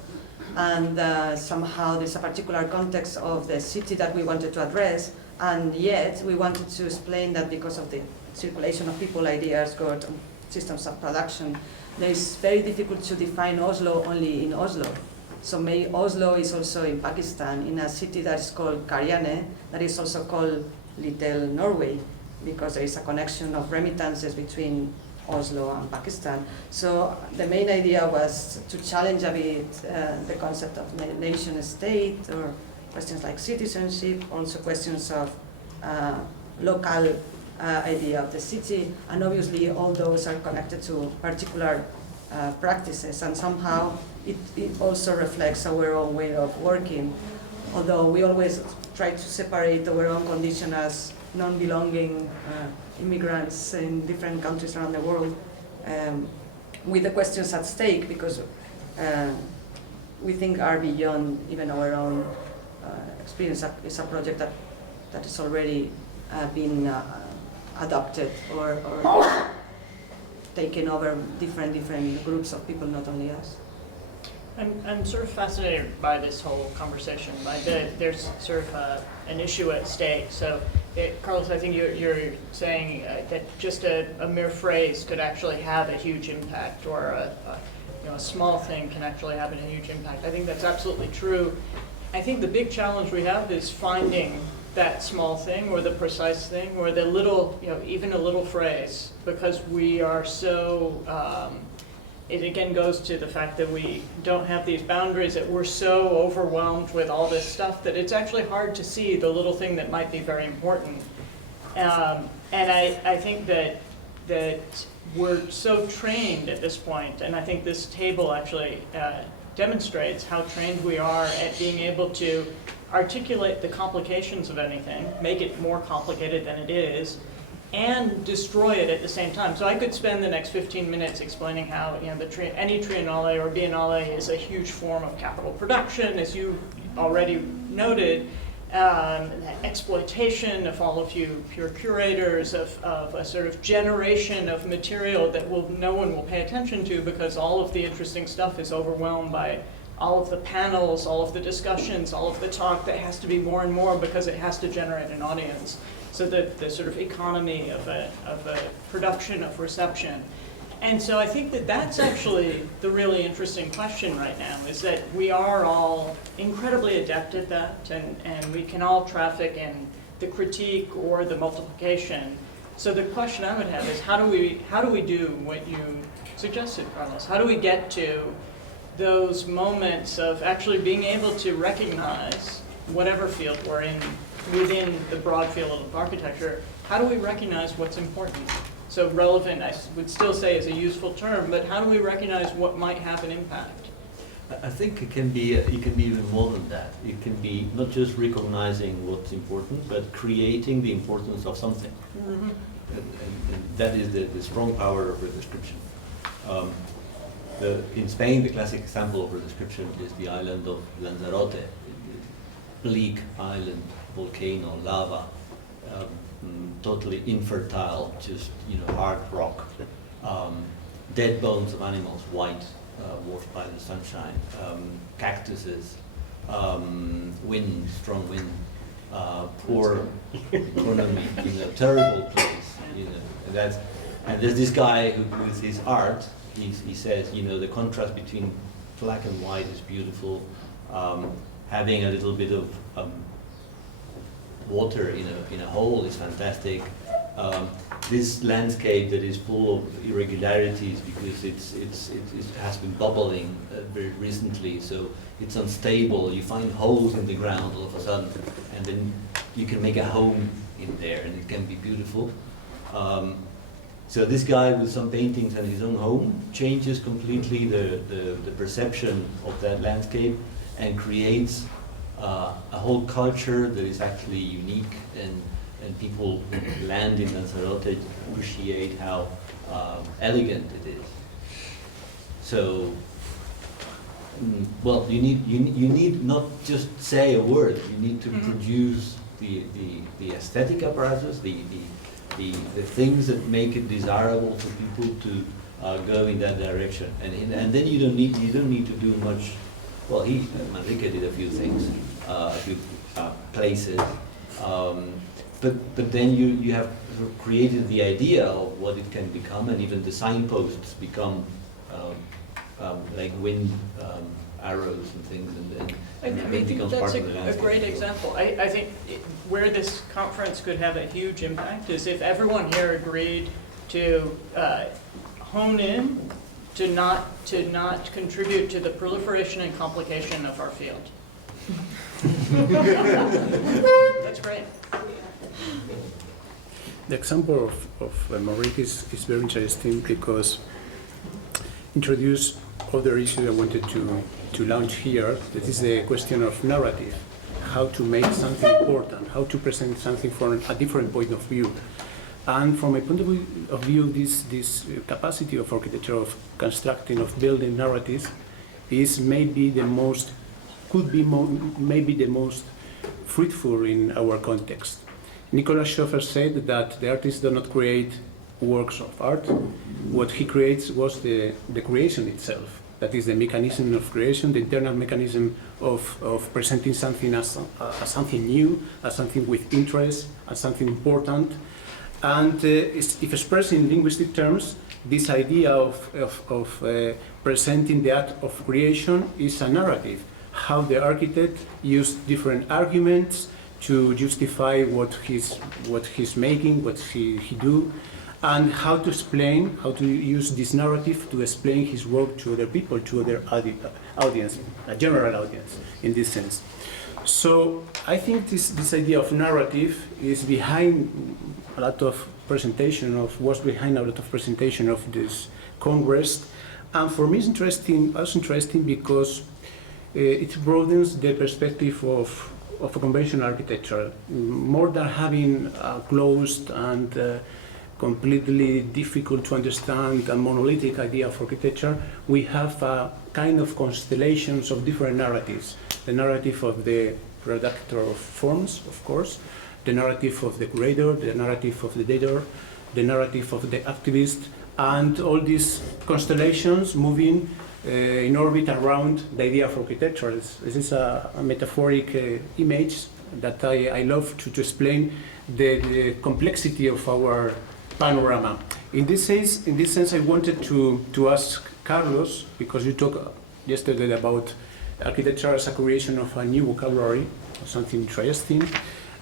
and somehow there's a particular context of the city that we wanted to address, and yet we wanted to explain that because of the circulation of people, ideas, goods, systems of production, it's very difficult to define Oslo only in Oslo. So Oslo is also in Pakistan, in a city that is called Karyane, that is also called Little Norway, because there is a connection of remittances between Oslo and Pakistan. So the main idea was to challenge a bit the concept of nation state, or questions like citizenship, also questions of local idea of the city, and obviously all those are connected to particular practices, and somehow it also reflects our own way of working, although we always try to separate our own condition as non-belonging immigrants in different countries around the world, with the questions at stake, because we think are beyond even our own experience. It's a project that is already been adopted or taken over different groups of people, not only us. I'm sort of fascinated by this whole conversation. There's sort of an issue at stake. So, Carlos, I think you're saying that just a mere phrase could actually have a huge impact, or a small thing can actually have a huge impact. I think that's absolutely true. I think the big challenge we have is finding that small thing, or the precise thing, or the little, even a little phrase, because we are so, it again goes to the fact that we don't have these boundaries, that we're so overwhelmed with all this stuff that it's actually hard to see the little thing that might be very important. And I think that we're so trained at this point, and I think this table actually demonstrates how trained we are at being able to articulate the complications of anything, make it more complicated than it is, and destroy it at the same time. So I could spend the next 15 minutes explaining how any triennale or biennale is a huge form of capital production, as you already noted, exploitation of all of you pure curators, of a sort of generation of material that no one will pay attention to because all of the interesting stuff is overwhelmed by all of the panels, all of the discussions, all of the talk that has to be more and more because it has to generate an audience. So the sort of economy of a production of reception. And so I think that that's actually the really interesting question right now, is that we are all incredibly adept at that, and we can all traffic in the critique or the multiplication. So the question I would have is how do we do what you suggested, Carlos? How do we get to those moments of actually being able to recognize whatever field we're in within the broad field of architecture? How do we recognize what's important? So relevant, I would still say, is a useful term, but how do we recognize what might have an impact? I think it can be even more than that. It can be not just recognizing what's important, but creating the importance of something. Mm-hmm. And that is the strong power of redescription. In Spain, the classic example of redescription is the island of Lanzarote, bleak island, volcano, lava. Totally infertile, just hard rock, dead bones of animals, white, washed by the sunshine, cactuses, wind, strong wind, poor economy, terrible place, and there's this guy who, with his art, he says, the contrast between black and white is beautiful, having a little bit of water in a hole is fantastic. This landscape that is full of irregularities because it has been bubbling very recently, so it's unstable. You find holes in the ground all of a sudden, and then you can make a home in there, and it can be beautiful. So this guy with some paintings and his own home changes completely the perception of that landscape and creates a whole culture that is actually unique, and people who land in Lanzarote appreciate how elegant it is. So, well, you need not just say a word. You need to produce the aesthetic apparatus, the things that make it desirable for people to go in that direction, and then you don't need to do much. Well, Manrique did a few things, a few places, but then you have sort of created the idea of what it can become, and even the signposts become like wind arrows and things, and I think that's a great example. I think where this conference could have a huge impact is if everyone here agreed to hone in to not contribute to the proliferation and complication of our field. That's great. The example of Manrique is very interesting because introduce other issue I wanted to launch here. That is the question of narrative, how to make something important, how to present something from a different point of view. And from my point of view, this capacity of architecture, of constructing, of building narratives, is maybe the most fruitful in our context. Nicolas Schoeffer said that the artist does not create works of art. What he creates was the creation itself. That is the mechanism of creation, the internal mechanism of presenting something as something new, as something with interest, as something important. And if expressed in linguistic terms, this idea of presenting the act of creation is a narrative. How the architect used different arguments to justify what he's making, what he do, and how to use this narrative to explain his work to other people, to other audience, a general audience in this sense. So I think this idea of narrative is behind a lot of presentation of this Congress, and for me it's interesting because it broadens the perspective of a conventional architecture. More than having a closed and completely difficult to understand and monolithic idea of architecture, we have a kind of constellations of different narratives. The narrative of the redactor of forms, of course, the narrative of the curator, the narrative of the editor, the narrative of the activist, and all these constellations moving in orbit around the idea of architecture. This is a metaphoric image that I love to explain the complexity of our panorama. In this sense, I wanted to ask Carlos, because you talked yesterday about architecture as a creation of a new vocabulary, or something interesting.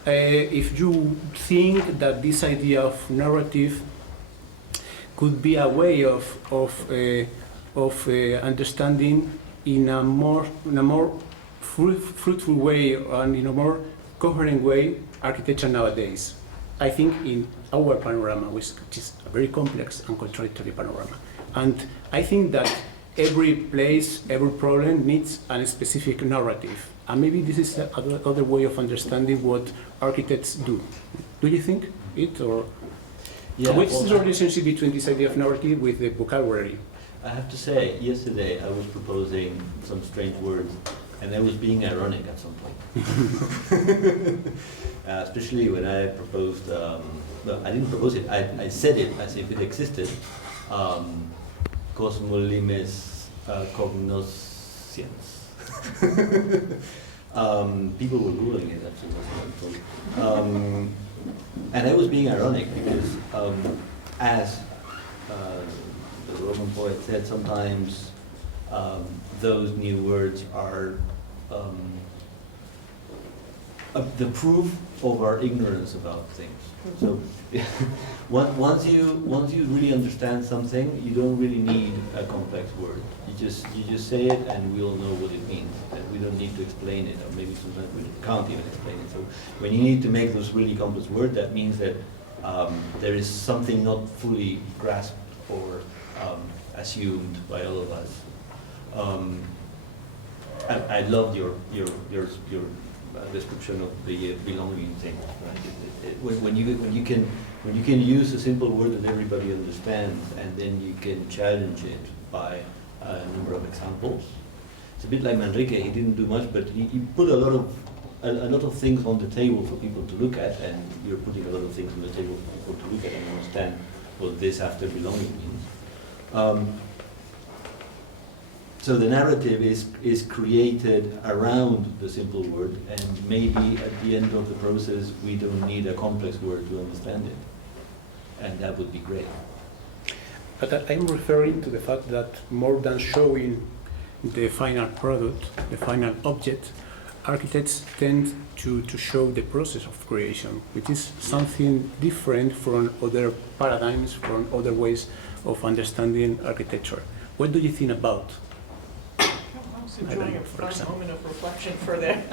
If you think that this idea of narrative could be a way of understanding in a more fruitful way and in a more coherent way architecture nowadays. I think in our panorama, which is a very complex and contradictory panorama. And I think that every place, every problem needs a specific narrative. And maybe this is another way of understanding what architects do. Do you think it, or Yeah, what is the relationship between this idea of narrative with the vocabulary? I have to say, yesterday I was proposing some strange words, and I was being ironic at some point. Especially when I proposed, well, I didn't propose it, I said it as if it existed. Cosmolimes cognosciens. People were Googling it, actually. And I was being ironic because, as the Roman poet said, sometimes those new words are the proof of our ignorance about things. So once you really understand something, you don't really need a complex word. You just say it, and we all know what it means. And we don't need to explain it, or maybe sometimes we can't even explain it. So when you need to make those really complex words, that means that there is something not fully grasped or assumed by all of us. I loved your description of the belonging thing. Right? When you can use a simple word that everybody understands, and then you can challenge it by a number of examples. It's a bit like Manrique. He didn't do much, but he put a lot of things on the table for people to look at, and you're putting a lot of things on the table for people to look at and understand what this after belonging means. So the narrative is created around the simple word, and maybe at the end of the process we don't need a complex word to understand it, and that would be great. But I'm referring to the fact that more than showing the final product, the final object, architects tend to show the process of creation, which is something different from other paradigms, from other ways of understanding architecture. What do you think about? Enjoying a fun moment of reflection for there.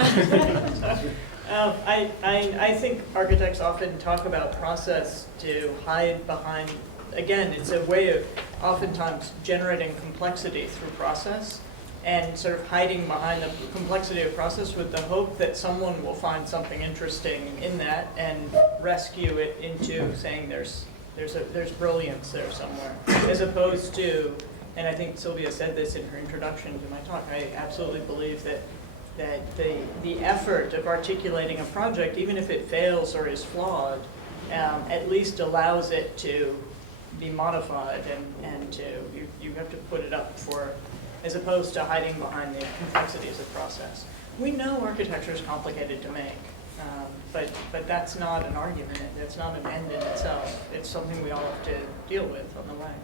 I think architects often talk about process to hide behind, again, it's a way of oftentimes generating complexity through process and sort of hiding behind the complexity of process with the hope that someone will find something interesting in that and rescue it into saying there's brilliance there somewhere, as opposed to, and I think Sylvia said this in her introduction to my talk, I absolutely believe that the effort of articulating a project, even if it fails or is flawed, at least allows it to be modified and to, you have to put it up for, as opposed to hiding behind the complexities of process. We know architecture is complicated to make, but that's not an argument, that's not an end in itself. It's something we all have to deal with on the way.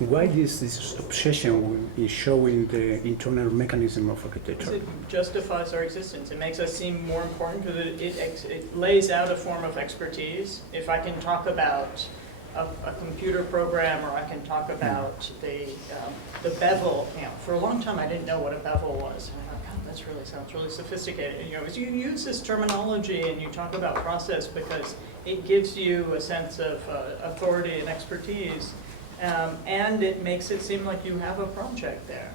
Why this obsession in showing the internal mechanism of architecture? It justifies our existence. It makes us seem more important because it lays out a form of expertise. If I can talk about a computer program, or I can talk about the bevel, for a long time I didn't know what a bevel was. And I thought, God, that sounds really sophisticated. As you use this terminology and you talk about process because it gives you a sense of authority and expertise, and it makes it seem like you have a project there,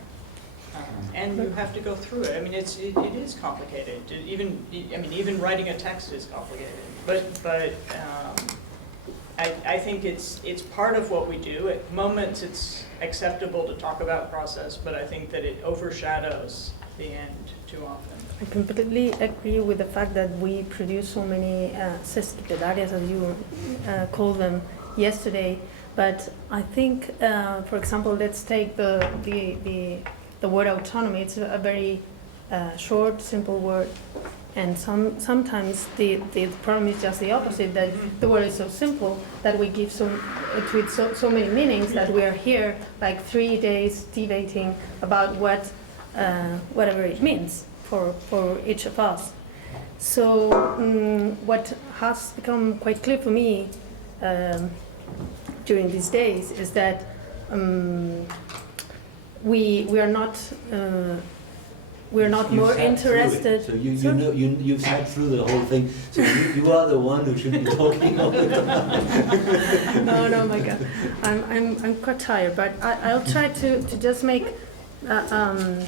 and you have to go through it. I mean, it is complicated. Even writing a text is complicated. But I think it's part of what we do. At moments, it's acceptable to talk about process, but I think that it overshadows the end too often. I completely agree with the fact that we produce so many secretarias, as you call them, yesterday. But I think, for example, let's take the word autonomy. It's a very short, simple word. And sometimes the problem is just the opposite, that the word is so simple that we give to it so many meanings that we are here like 3 days debating about whatever it means for each of us. So what has become quite clear for me during these days is that we are not more interested. So you know you've sat through the whole thing. So you are the one who should be talking all the time. No, my God, I'm quite tired, but I'll try to just make a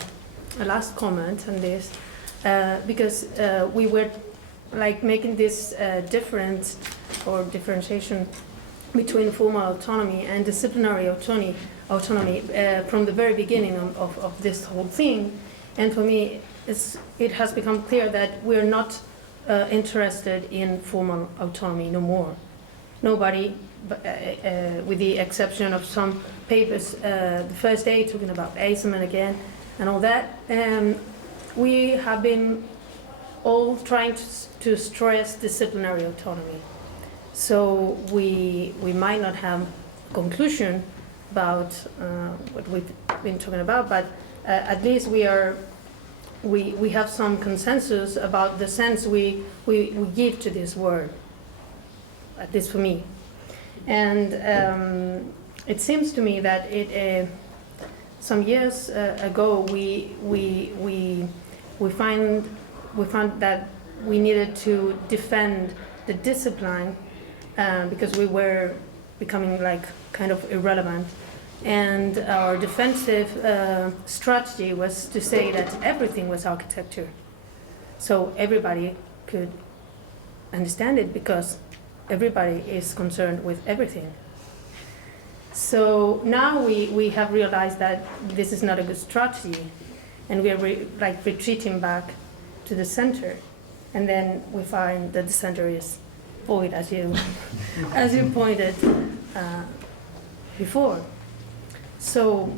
last comment on this because we were like making this difference or differentiation between formal autonomy and disciplinary autonomy from the very beginning of this whole thing. And for me, it has become clear that we're not interested in formal autonomy no more. Nobody, with the exception of some papers, the first day talking about ETSAM again and all that, we have been all trying to stress disciplinary autonomy. So we might not have a conclusion about what we've been talking about, but at least we have some consensus about the sense we give to this word, at least for me. And it seems to me that some years ago we found that we needed to defend the discipline because we were becoming like kind of irrelevant. And our defensive strategy was to say that everything was architecture. So everybody could understand it because everybody is concerned with everything. So now we have realized that this is not a good strategy, and we are retreating back to the center. And then we find that the center is void, as you pointed before. So,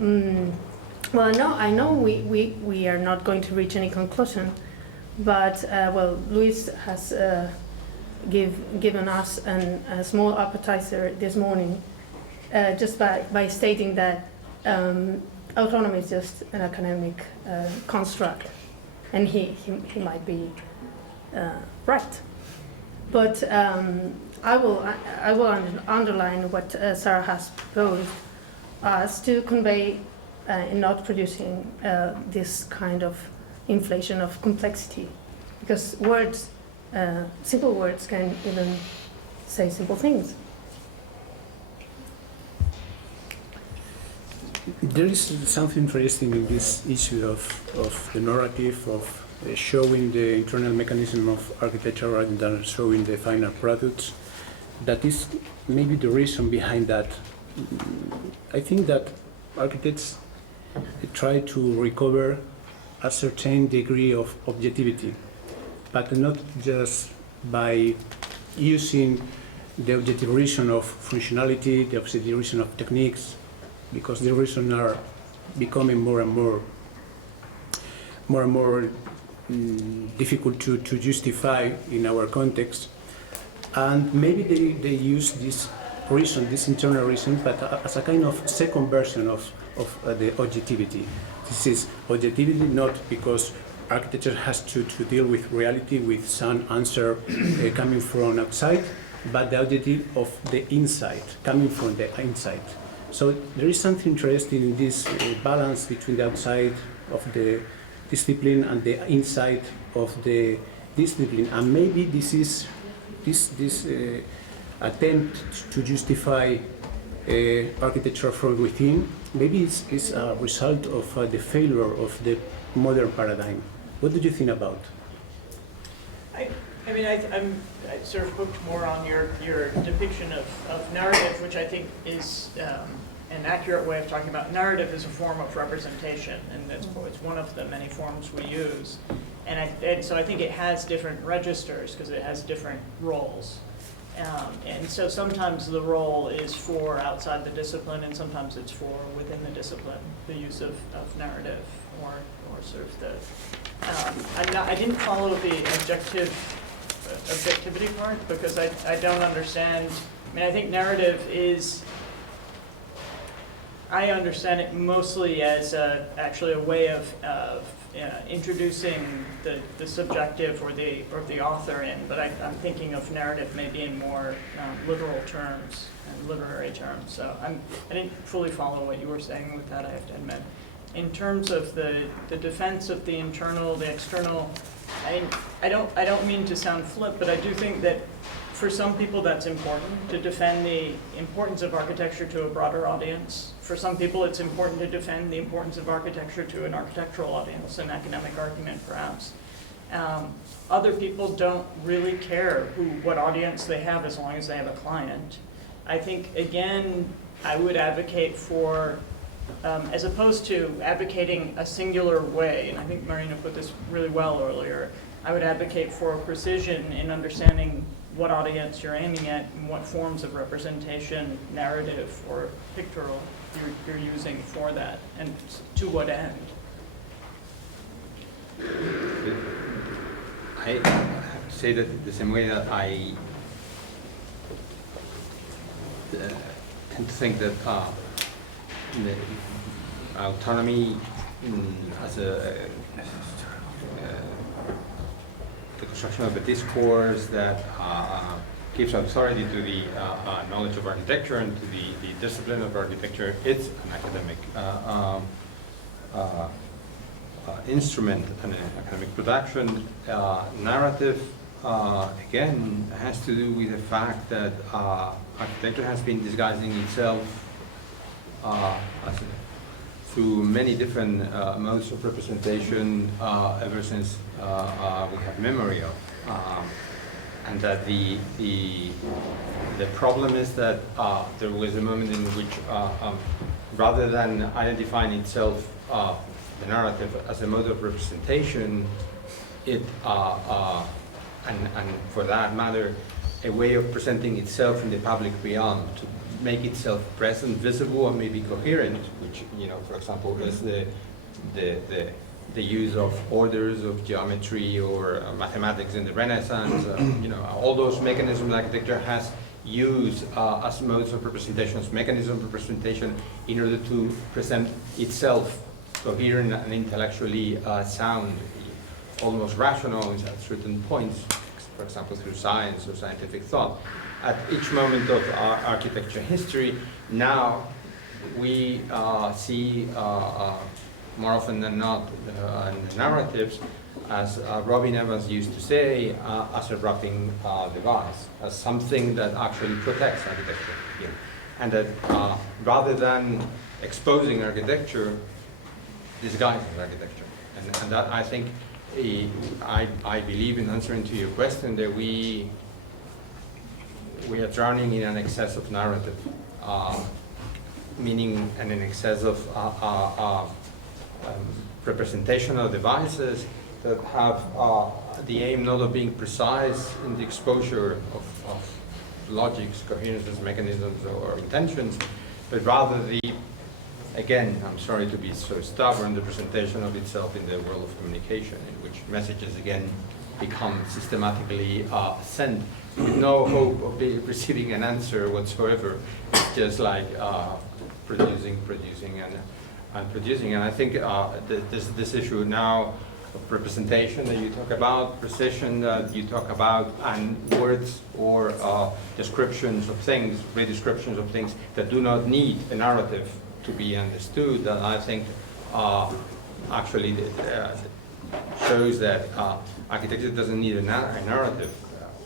well, I know we are not going to reach any conclusion, but Luis has given us a small appetizer this morning, just by stating that autonomy is just an academic construct, and he might be right. But I will underline what Sarah has proposed us to convey in not producing this kind of inflation of complexity, because words, simple words, can even say simple things. There is something interesting in this issue of the narrative of showing the internal mechanism of architecture rather than showing the final products. That is maybe the reason behind that. I think that architects try to recover a certain degree of objectivity, but not just by using the objective reason of functionality, the objective reason of techniques, because the reasons are becoming more and more difficult to justify in our context. And maybe they use this reason, this internal reason, but as a kind of second version of the objectivity. This is objectivity not because architecture has to deal with reality, with some answer coming from outside, but the objective of the inside, coming from the inside. So there is something interesting in this balance between the outside of the discipline and the inside of the discipline, and maybe this is this attempt to justify architecture from within, maybe it's a result of the failure of the modern paradigm. What do you think about? I mean, I sort of hooked more on your depiction of narrative, which I think is an accurate way of talking about narrative as a form of representation, and it's one of the many forms we use. And so I think it has different registers because it has different roles. And so sometimes the role is for outside the discipline, and sometimes it's for within the discipline, the use of narrative or sort of the. I didn't follow the objectivity part because I don't understand. I mean, I think narrative is. I understand it mostly as actually a way of introducing the subjective or the author in, but I'm thinking of narrative maybe in more literal terms and literary terms. So I didn't fully follow what you were saying with that, I have to admit. In terms of the defense of the internal, the external, I don't mean to sound flip, but I do think that for some people that's important to defend the importance of architecture to a broader audience. For some people it's important to defend the importance of architecture to an architectural audience, an academic argument perhaps. Other people don't really care what audience they have as long as they have a client. I think, again, I would advocate for, as opposed to advocating a singular way, and I think Marina put this really well earlier, I would advocate for precision in understanding what audience you're aiming at and what forms of representation, narrative or pictorial you're using for that, and to what end. I have to say that the same way that I tend to think that the autonomy as the construction of a discourse that gives authority to the knowledge of architecture and to the discipline of architecture, it's an academic instrument and an academic production. Narrative, again, has to do with the fact that architecture has been disguising itself through many different modes of representation ever since we have memory of. And that the problem is that there was a moment in which, rather than identifying itself, the narrative as a mode of representation, it, and for that matter, a way of presenting itself in the public realm to make itself present, visible, and maybe coherent, which, for example, is the use of orders of geometry or mathematics in the Renaissance. All those mechanisms architecture has used as modes of representation, as mechanisms of representation, in order to present itself coherent and intellectually sound, almost rational at certain points, for example, through science or scientific thought. At each moment of our architecture history, now we see more often than not narratives, as Robin Evans used to say, as a wrapping device, as something that actually protects architecture. Yeah. And that rather than exposing architecture, disguising architecture. And that, I think, I believe, in answering to your question, that we are drowning in an excess of narrative, meaning an excess of representational devices that have the aim not of being precise in the exposure of logics, coherences, mechanisms, or intentions, but rather again, I'm sorry to be so stubborn, the presentation of itself in the world of communication, in which messages again become systematically sent with no hope of receiving an answer whatsoever. It's just like producing and producing. And I think this issue now of representation that you talk about, precision that you talk about, and words or descriptions of things, re-descriptions of things that do not need a narrative to be understood, that I think actually shows that architecture doesn't need a narrative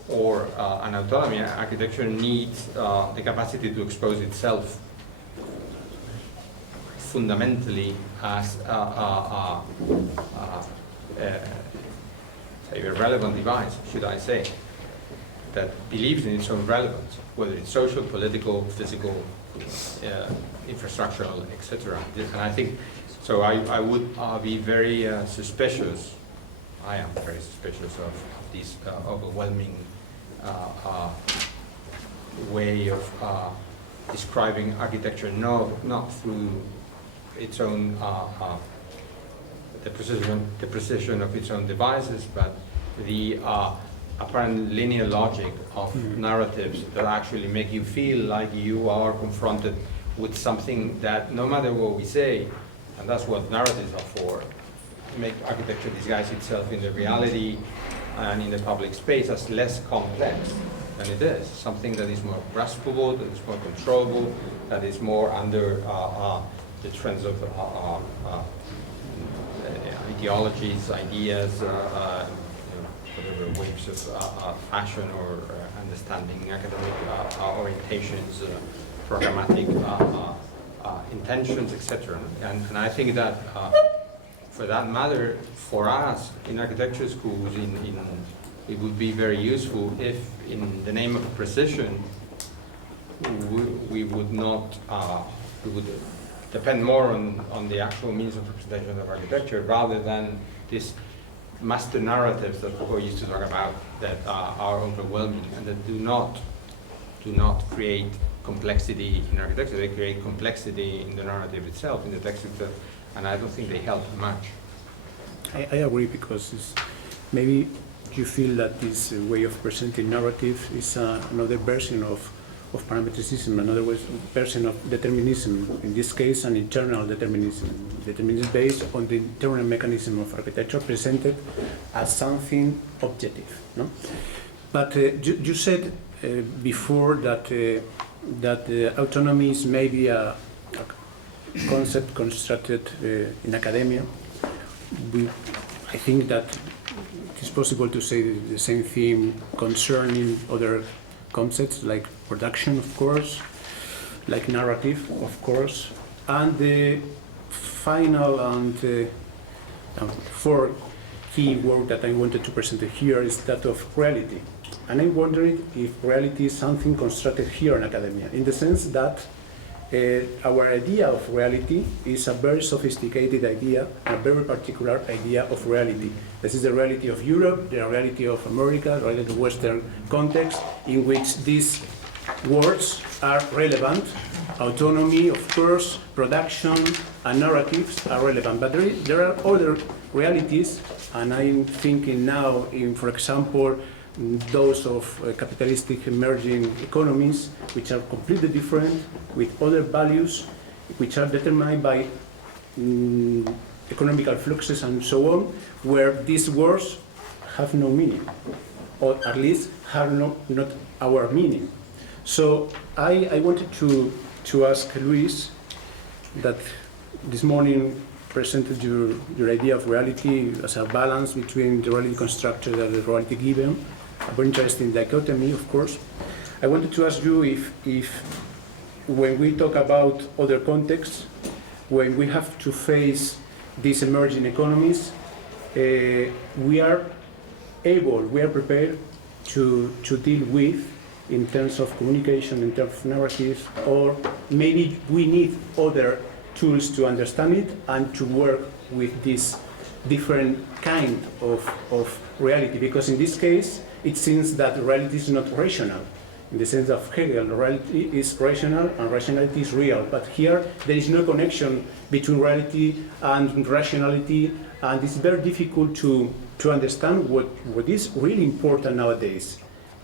or an autonomy. Architecture needs the capacity to expose itself fundamentally as say, a relevant device, should I say, that believes in its own relevance, whether it's social, political, physical, infrastructural, etc. And I think, so I would be very suspicious, I am very suspicious of this overwhelming way of describing architecture, not through its own, the precision of its own devices, but the apparent linear logic of narratives that actually make you feel like you are confronted with something that, no matter what we say, and that's what narratives are for, make architecture disguise itself in the reality and in the public space as less complex than it is. Something that is more graspable, that is more controllable, that is more under the trends of ideologies, ideas, whatever waves of fashion or understanding academic orientations, programmatic intentions, etc. And I think that, for that matter, for us in architecture schools, it would be very useful if, in the name of precision, we would not, we would depend more on the actual means of representation of architecture rather than these master narratives that people used to talk about that are overwhelming and that do not create complexity in architecture. They create complexity in the narrative itself, in the text itself, and I don't think they help much. I agree, because maybe you feel that this way of presenting narrative is another version of parametricism, another version of determinism, in this case an internal determinism. Determinism based on the internal mechanism of architecture presented as something objective. No? But you said before that autonomy is maybe a concept constructed in academia. I think that it is possible to say the same thing concerning other concepts like production, of course, like narrative, of course, and the final and fourth key word that I wanted to present here is that of reality. And I'm wondering if reality is something constructed here in academia, in the sense that our idea of reality is a very sophisticated idea, a very particular idea of reality. This is the reality of Europe, the reality of America, the reality of the Western context, in which these words are relevant. Autonomy, of course, production, and narratives are relevant. But there are other realities, and I'm thinking now in, for example, those of capitalistic emerging economies, which are completely different, with other values, which are determined by economical fluxes and so on, where these words have no meaning, or at least have not our meaning. So I wanted to ask Luis, that this morning presented your idea of reality as a balance between the reality constructed and the reality given. A very interesting dichotomy, of course. I wanted to ask you if when we talk about other contexts, when we have to face these emerging economies, we are prepared to deal with, in terms of communication, in terms of narratives, or maybe we need other tools to understand it and to work with this different kind of reality, because in this case, it seems that reality is not rational. In the sense of Hegel, reality is rational and rationality is real. But here, there is no connection between reality and rationality, and it's very difficult to understand what is really important nowadays.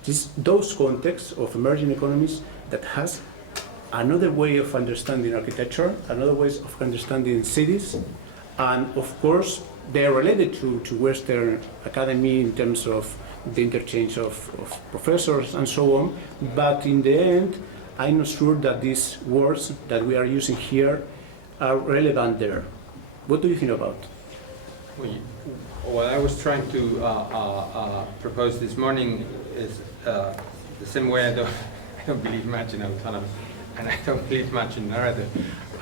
It's those contexts of emerging economies that has another way of understanding architecture, another ways of understanding cities, and of course, they are related to Western academy in terms of the interchange of professors and so on, but in the end, I'm not sure that these words that we are using here are relevant there. What do you think about? What I was trying to propose this morning is the same way I don't believe much in autonomy, and I don't believe much in narrative.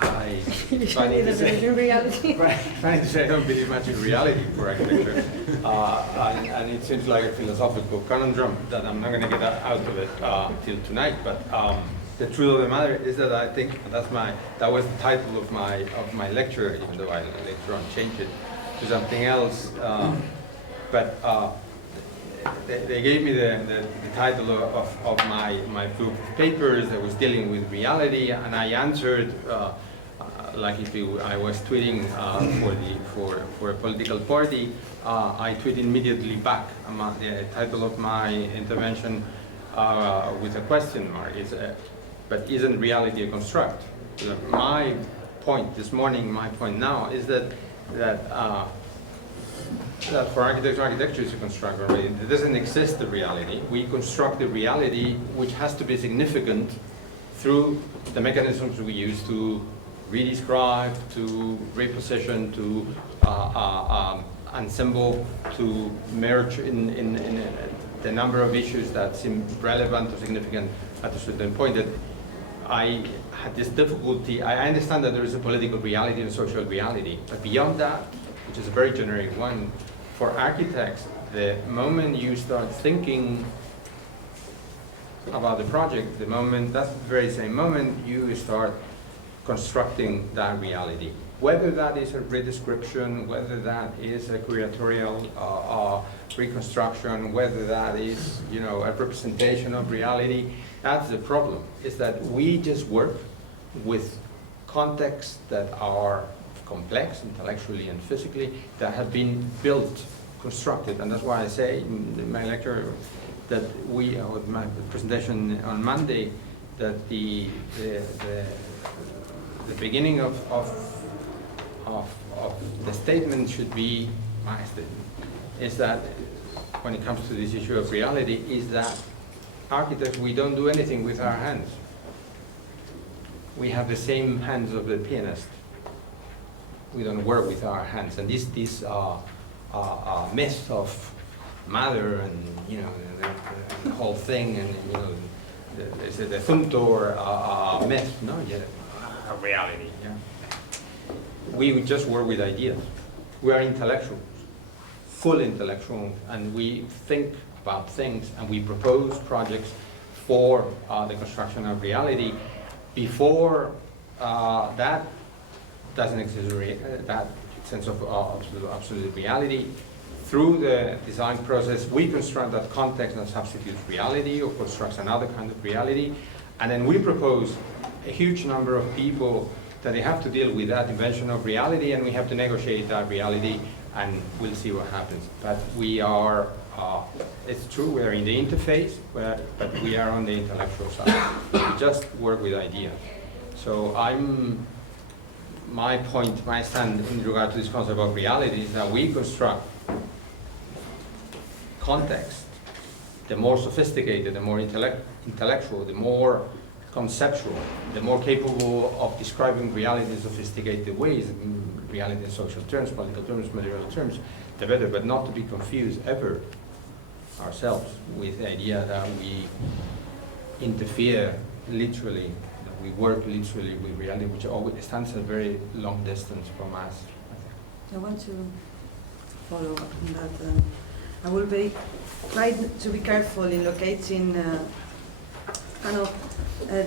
I Usually the virtual reality. trying to say I don't believe much in reality for architecture, and it seems like a philosophical conundrum that I'm not going to get out of it till tonight. But the truth of the matter is that I think that was the title of my lecture, even though I later on changed it to something else. But they gave me the title of my book of papers that was dealing with reality, and I answered like if I was tweeting for a political party. I tweeted immediately back the title of my intervention with a question mark. But isn't reality a construct? My point this morning, my point now, is that for architecture is a construct already. There doesn't exist the reality. We construct the reality which has to be significant through the mechanisms we use to redescribe, to reposition, to ensemble, to merge in the number of issues that seem relevant or significant at a certain point. That I had this difficulty. I understand that there is a political reality and a social reality, but beyond that, which is a very generic one, for architects, the moment you start thinking about the project, that's the very same moment you start constructing that reality. Whether that is a redescription, whether that is a curatorial reconstruction, whether that is, a representation of reality, that's the problem, is that we just work with contexts that are complex intellectually and physically, that have been built, constructed, and that's why I say in my lecture that with my presentation on Monday, that the beginning of the statement should be, my statement, is that when it comes to this issue of reality, is that architects, we don't do anything with our hands. We have the same hands of the pianist. We don't work with our hands, and this myth of matter and the whole thing, and the Thuntor myth, no, a reality. Yeah, we just work with ideas. We are intellectuals, full intellectuals, and we think about things, and we propose projects for the construction of reality. Before that doesn't exist, that sense of absolute reality. Through the design process, we construct that context that substitutes reality or constructs another kind of reality, and then we propose a huge number of people that they have to deal with that invention of reality, and we have to negotiate that reality, and we'll see what happens. But we are, it's true, we're in the interface, but we are on the intellectual side. We just work with ideas. So my point, my stand in regard to this concept of reality is that we construct context. The more sophisticated, the more intellectual, the more conceptual, the more capable of describing reality in sophisticated ways, reality in social terms, political terms, material terms, the better, but not to be confused ever ourselves with the idea that we interfere literally, that we work literally with reality, which always stands a very long distance from us. I want to follow up on that. I will try to be careful in locating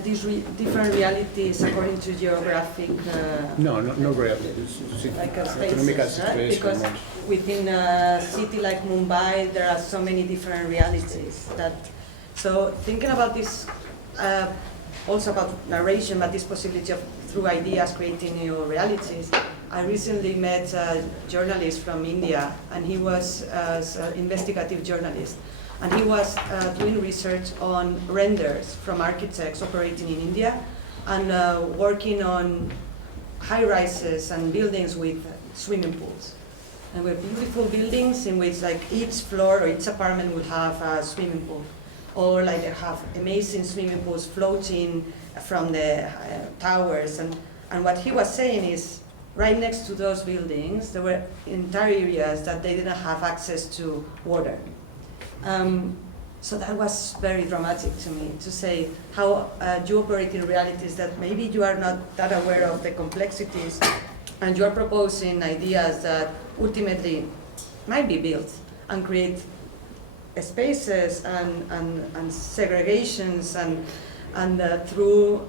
these different realities according to geographic. No realities. Like Economical spaces, right? situation. Because within a city like Mumbai, there are so many different realities. So thinking about this, also about narration, but this possibility of through ideas creating new realities. I recently met a journalist from India, and he was an investigative journalist, and he was doing research on renders from architects operating in India, and working on high-rises and buildings with swimming pools. And with beautiful buildings in which like each floor or each apartment would have a swimming pool, or like they have amazing swimming pools floating from the towers. And what he was saying is, right next to those buildings, there were entire areas that they didn't have access to water. So that was very dramatic to me, to say how you operate in realities that maybe you are not that aware of the complexities, and you are proposing ideas that ultimately might be built and create spaces and segregations and through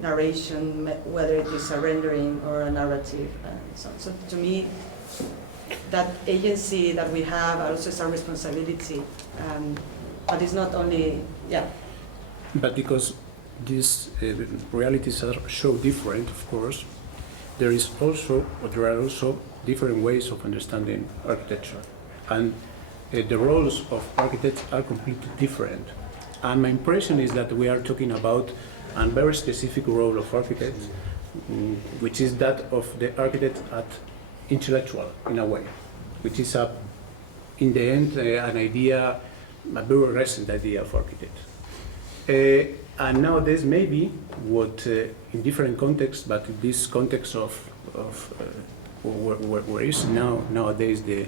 narration, whether it is a rendering or a narrative. So to me, that agency that we have also is our responsibility. But it's not only, But because these realities are so different, of course, there are also different ways of understanding architecture. And the roles of architects are completely different. And my impression is that we are talking about a very specific role of architects, which is that of the architect at intellectual, in a way, which is, in the end, an idea, a very recent idea of architects. And nowadays, maybe what in different contexts, but in this context of where is nowadays the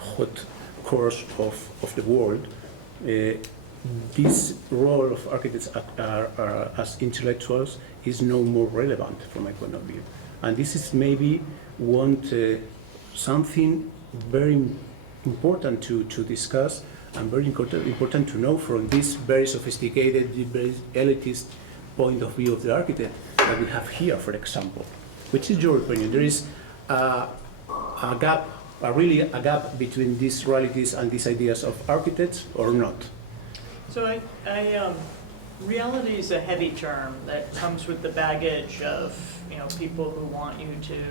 hot course of the world, this role of architects as intellectuals is no more relevant from my point of view. And this is maybe something very important to discuss and very important to know from this very sophisticated, very elitist point of view of the architect that we have here, for example. Which is your opinion? There is a gap, really a gap between these realities and these ideas of architects, or not? So reality is a heavy term that comes with the baggage of, people who want you to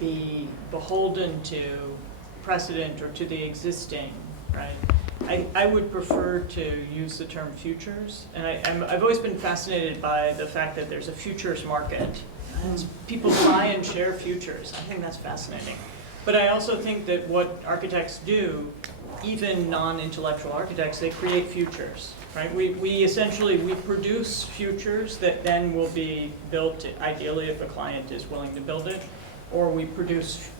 be beholden to precedent or to the existing, right? I would prefer to use the term futures, and I've always been fascinated by the fact that there's a futures market. People buy and share futures. I think that's fascinating. But I also think that what architects do, even non-intellectual architects, they create futures, right? We essentially produce futures that then will be built, ideally if a client is willing to build it, or we produce,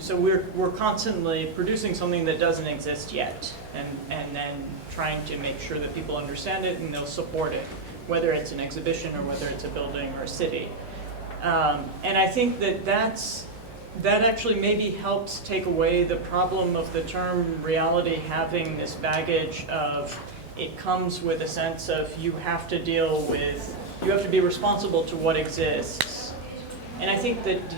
so we're constantly producing something that doesn't exist yet, and then trying to make sure that people understand it and they'll support it, whether it's an exhibition or whether it's a building or a city. And I think that actually maybe helps take away the problem of the term reality having this baggage of, it comes with a sense of you have to be responsible to what exists. And I think that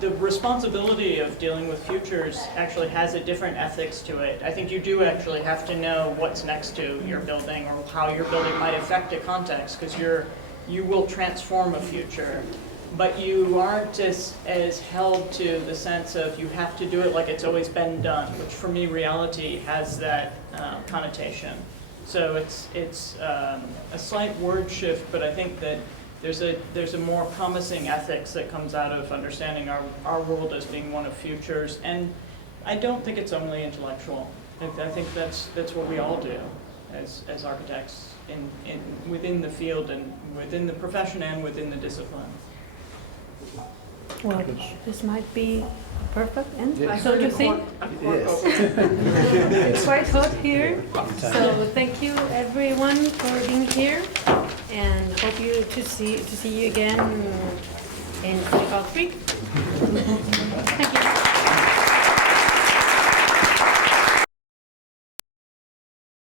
the responsibility of dealing with futures actually has a different ethics to it. I think you do actually have to know what's next to your building or how your building might affect a context, because you will transform a future. But you aren't as held to the sense of you have to do it like it's always been done, which for me, reality has that connotation. So it's a slight word shift, but I think that there's a more promising ethics that comes out of understanding our world as being one of futures. And I don't think it's only intellectual. I think that's what we all do as architects within the field and within the profession and within the discipline. Well, this might be a perfect end. Yes. So you think? It's quite hot here. So thank you everyone for being here, and hope to see you again in Critical 3. Thank you.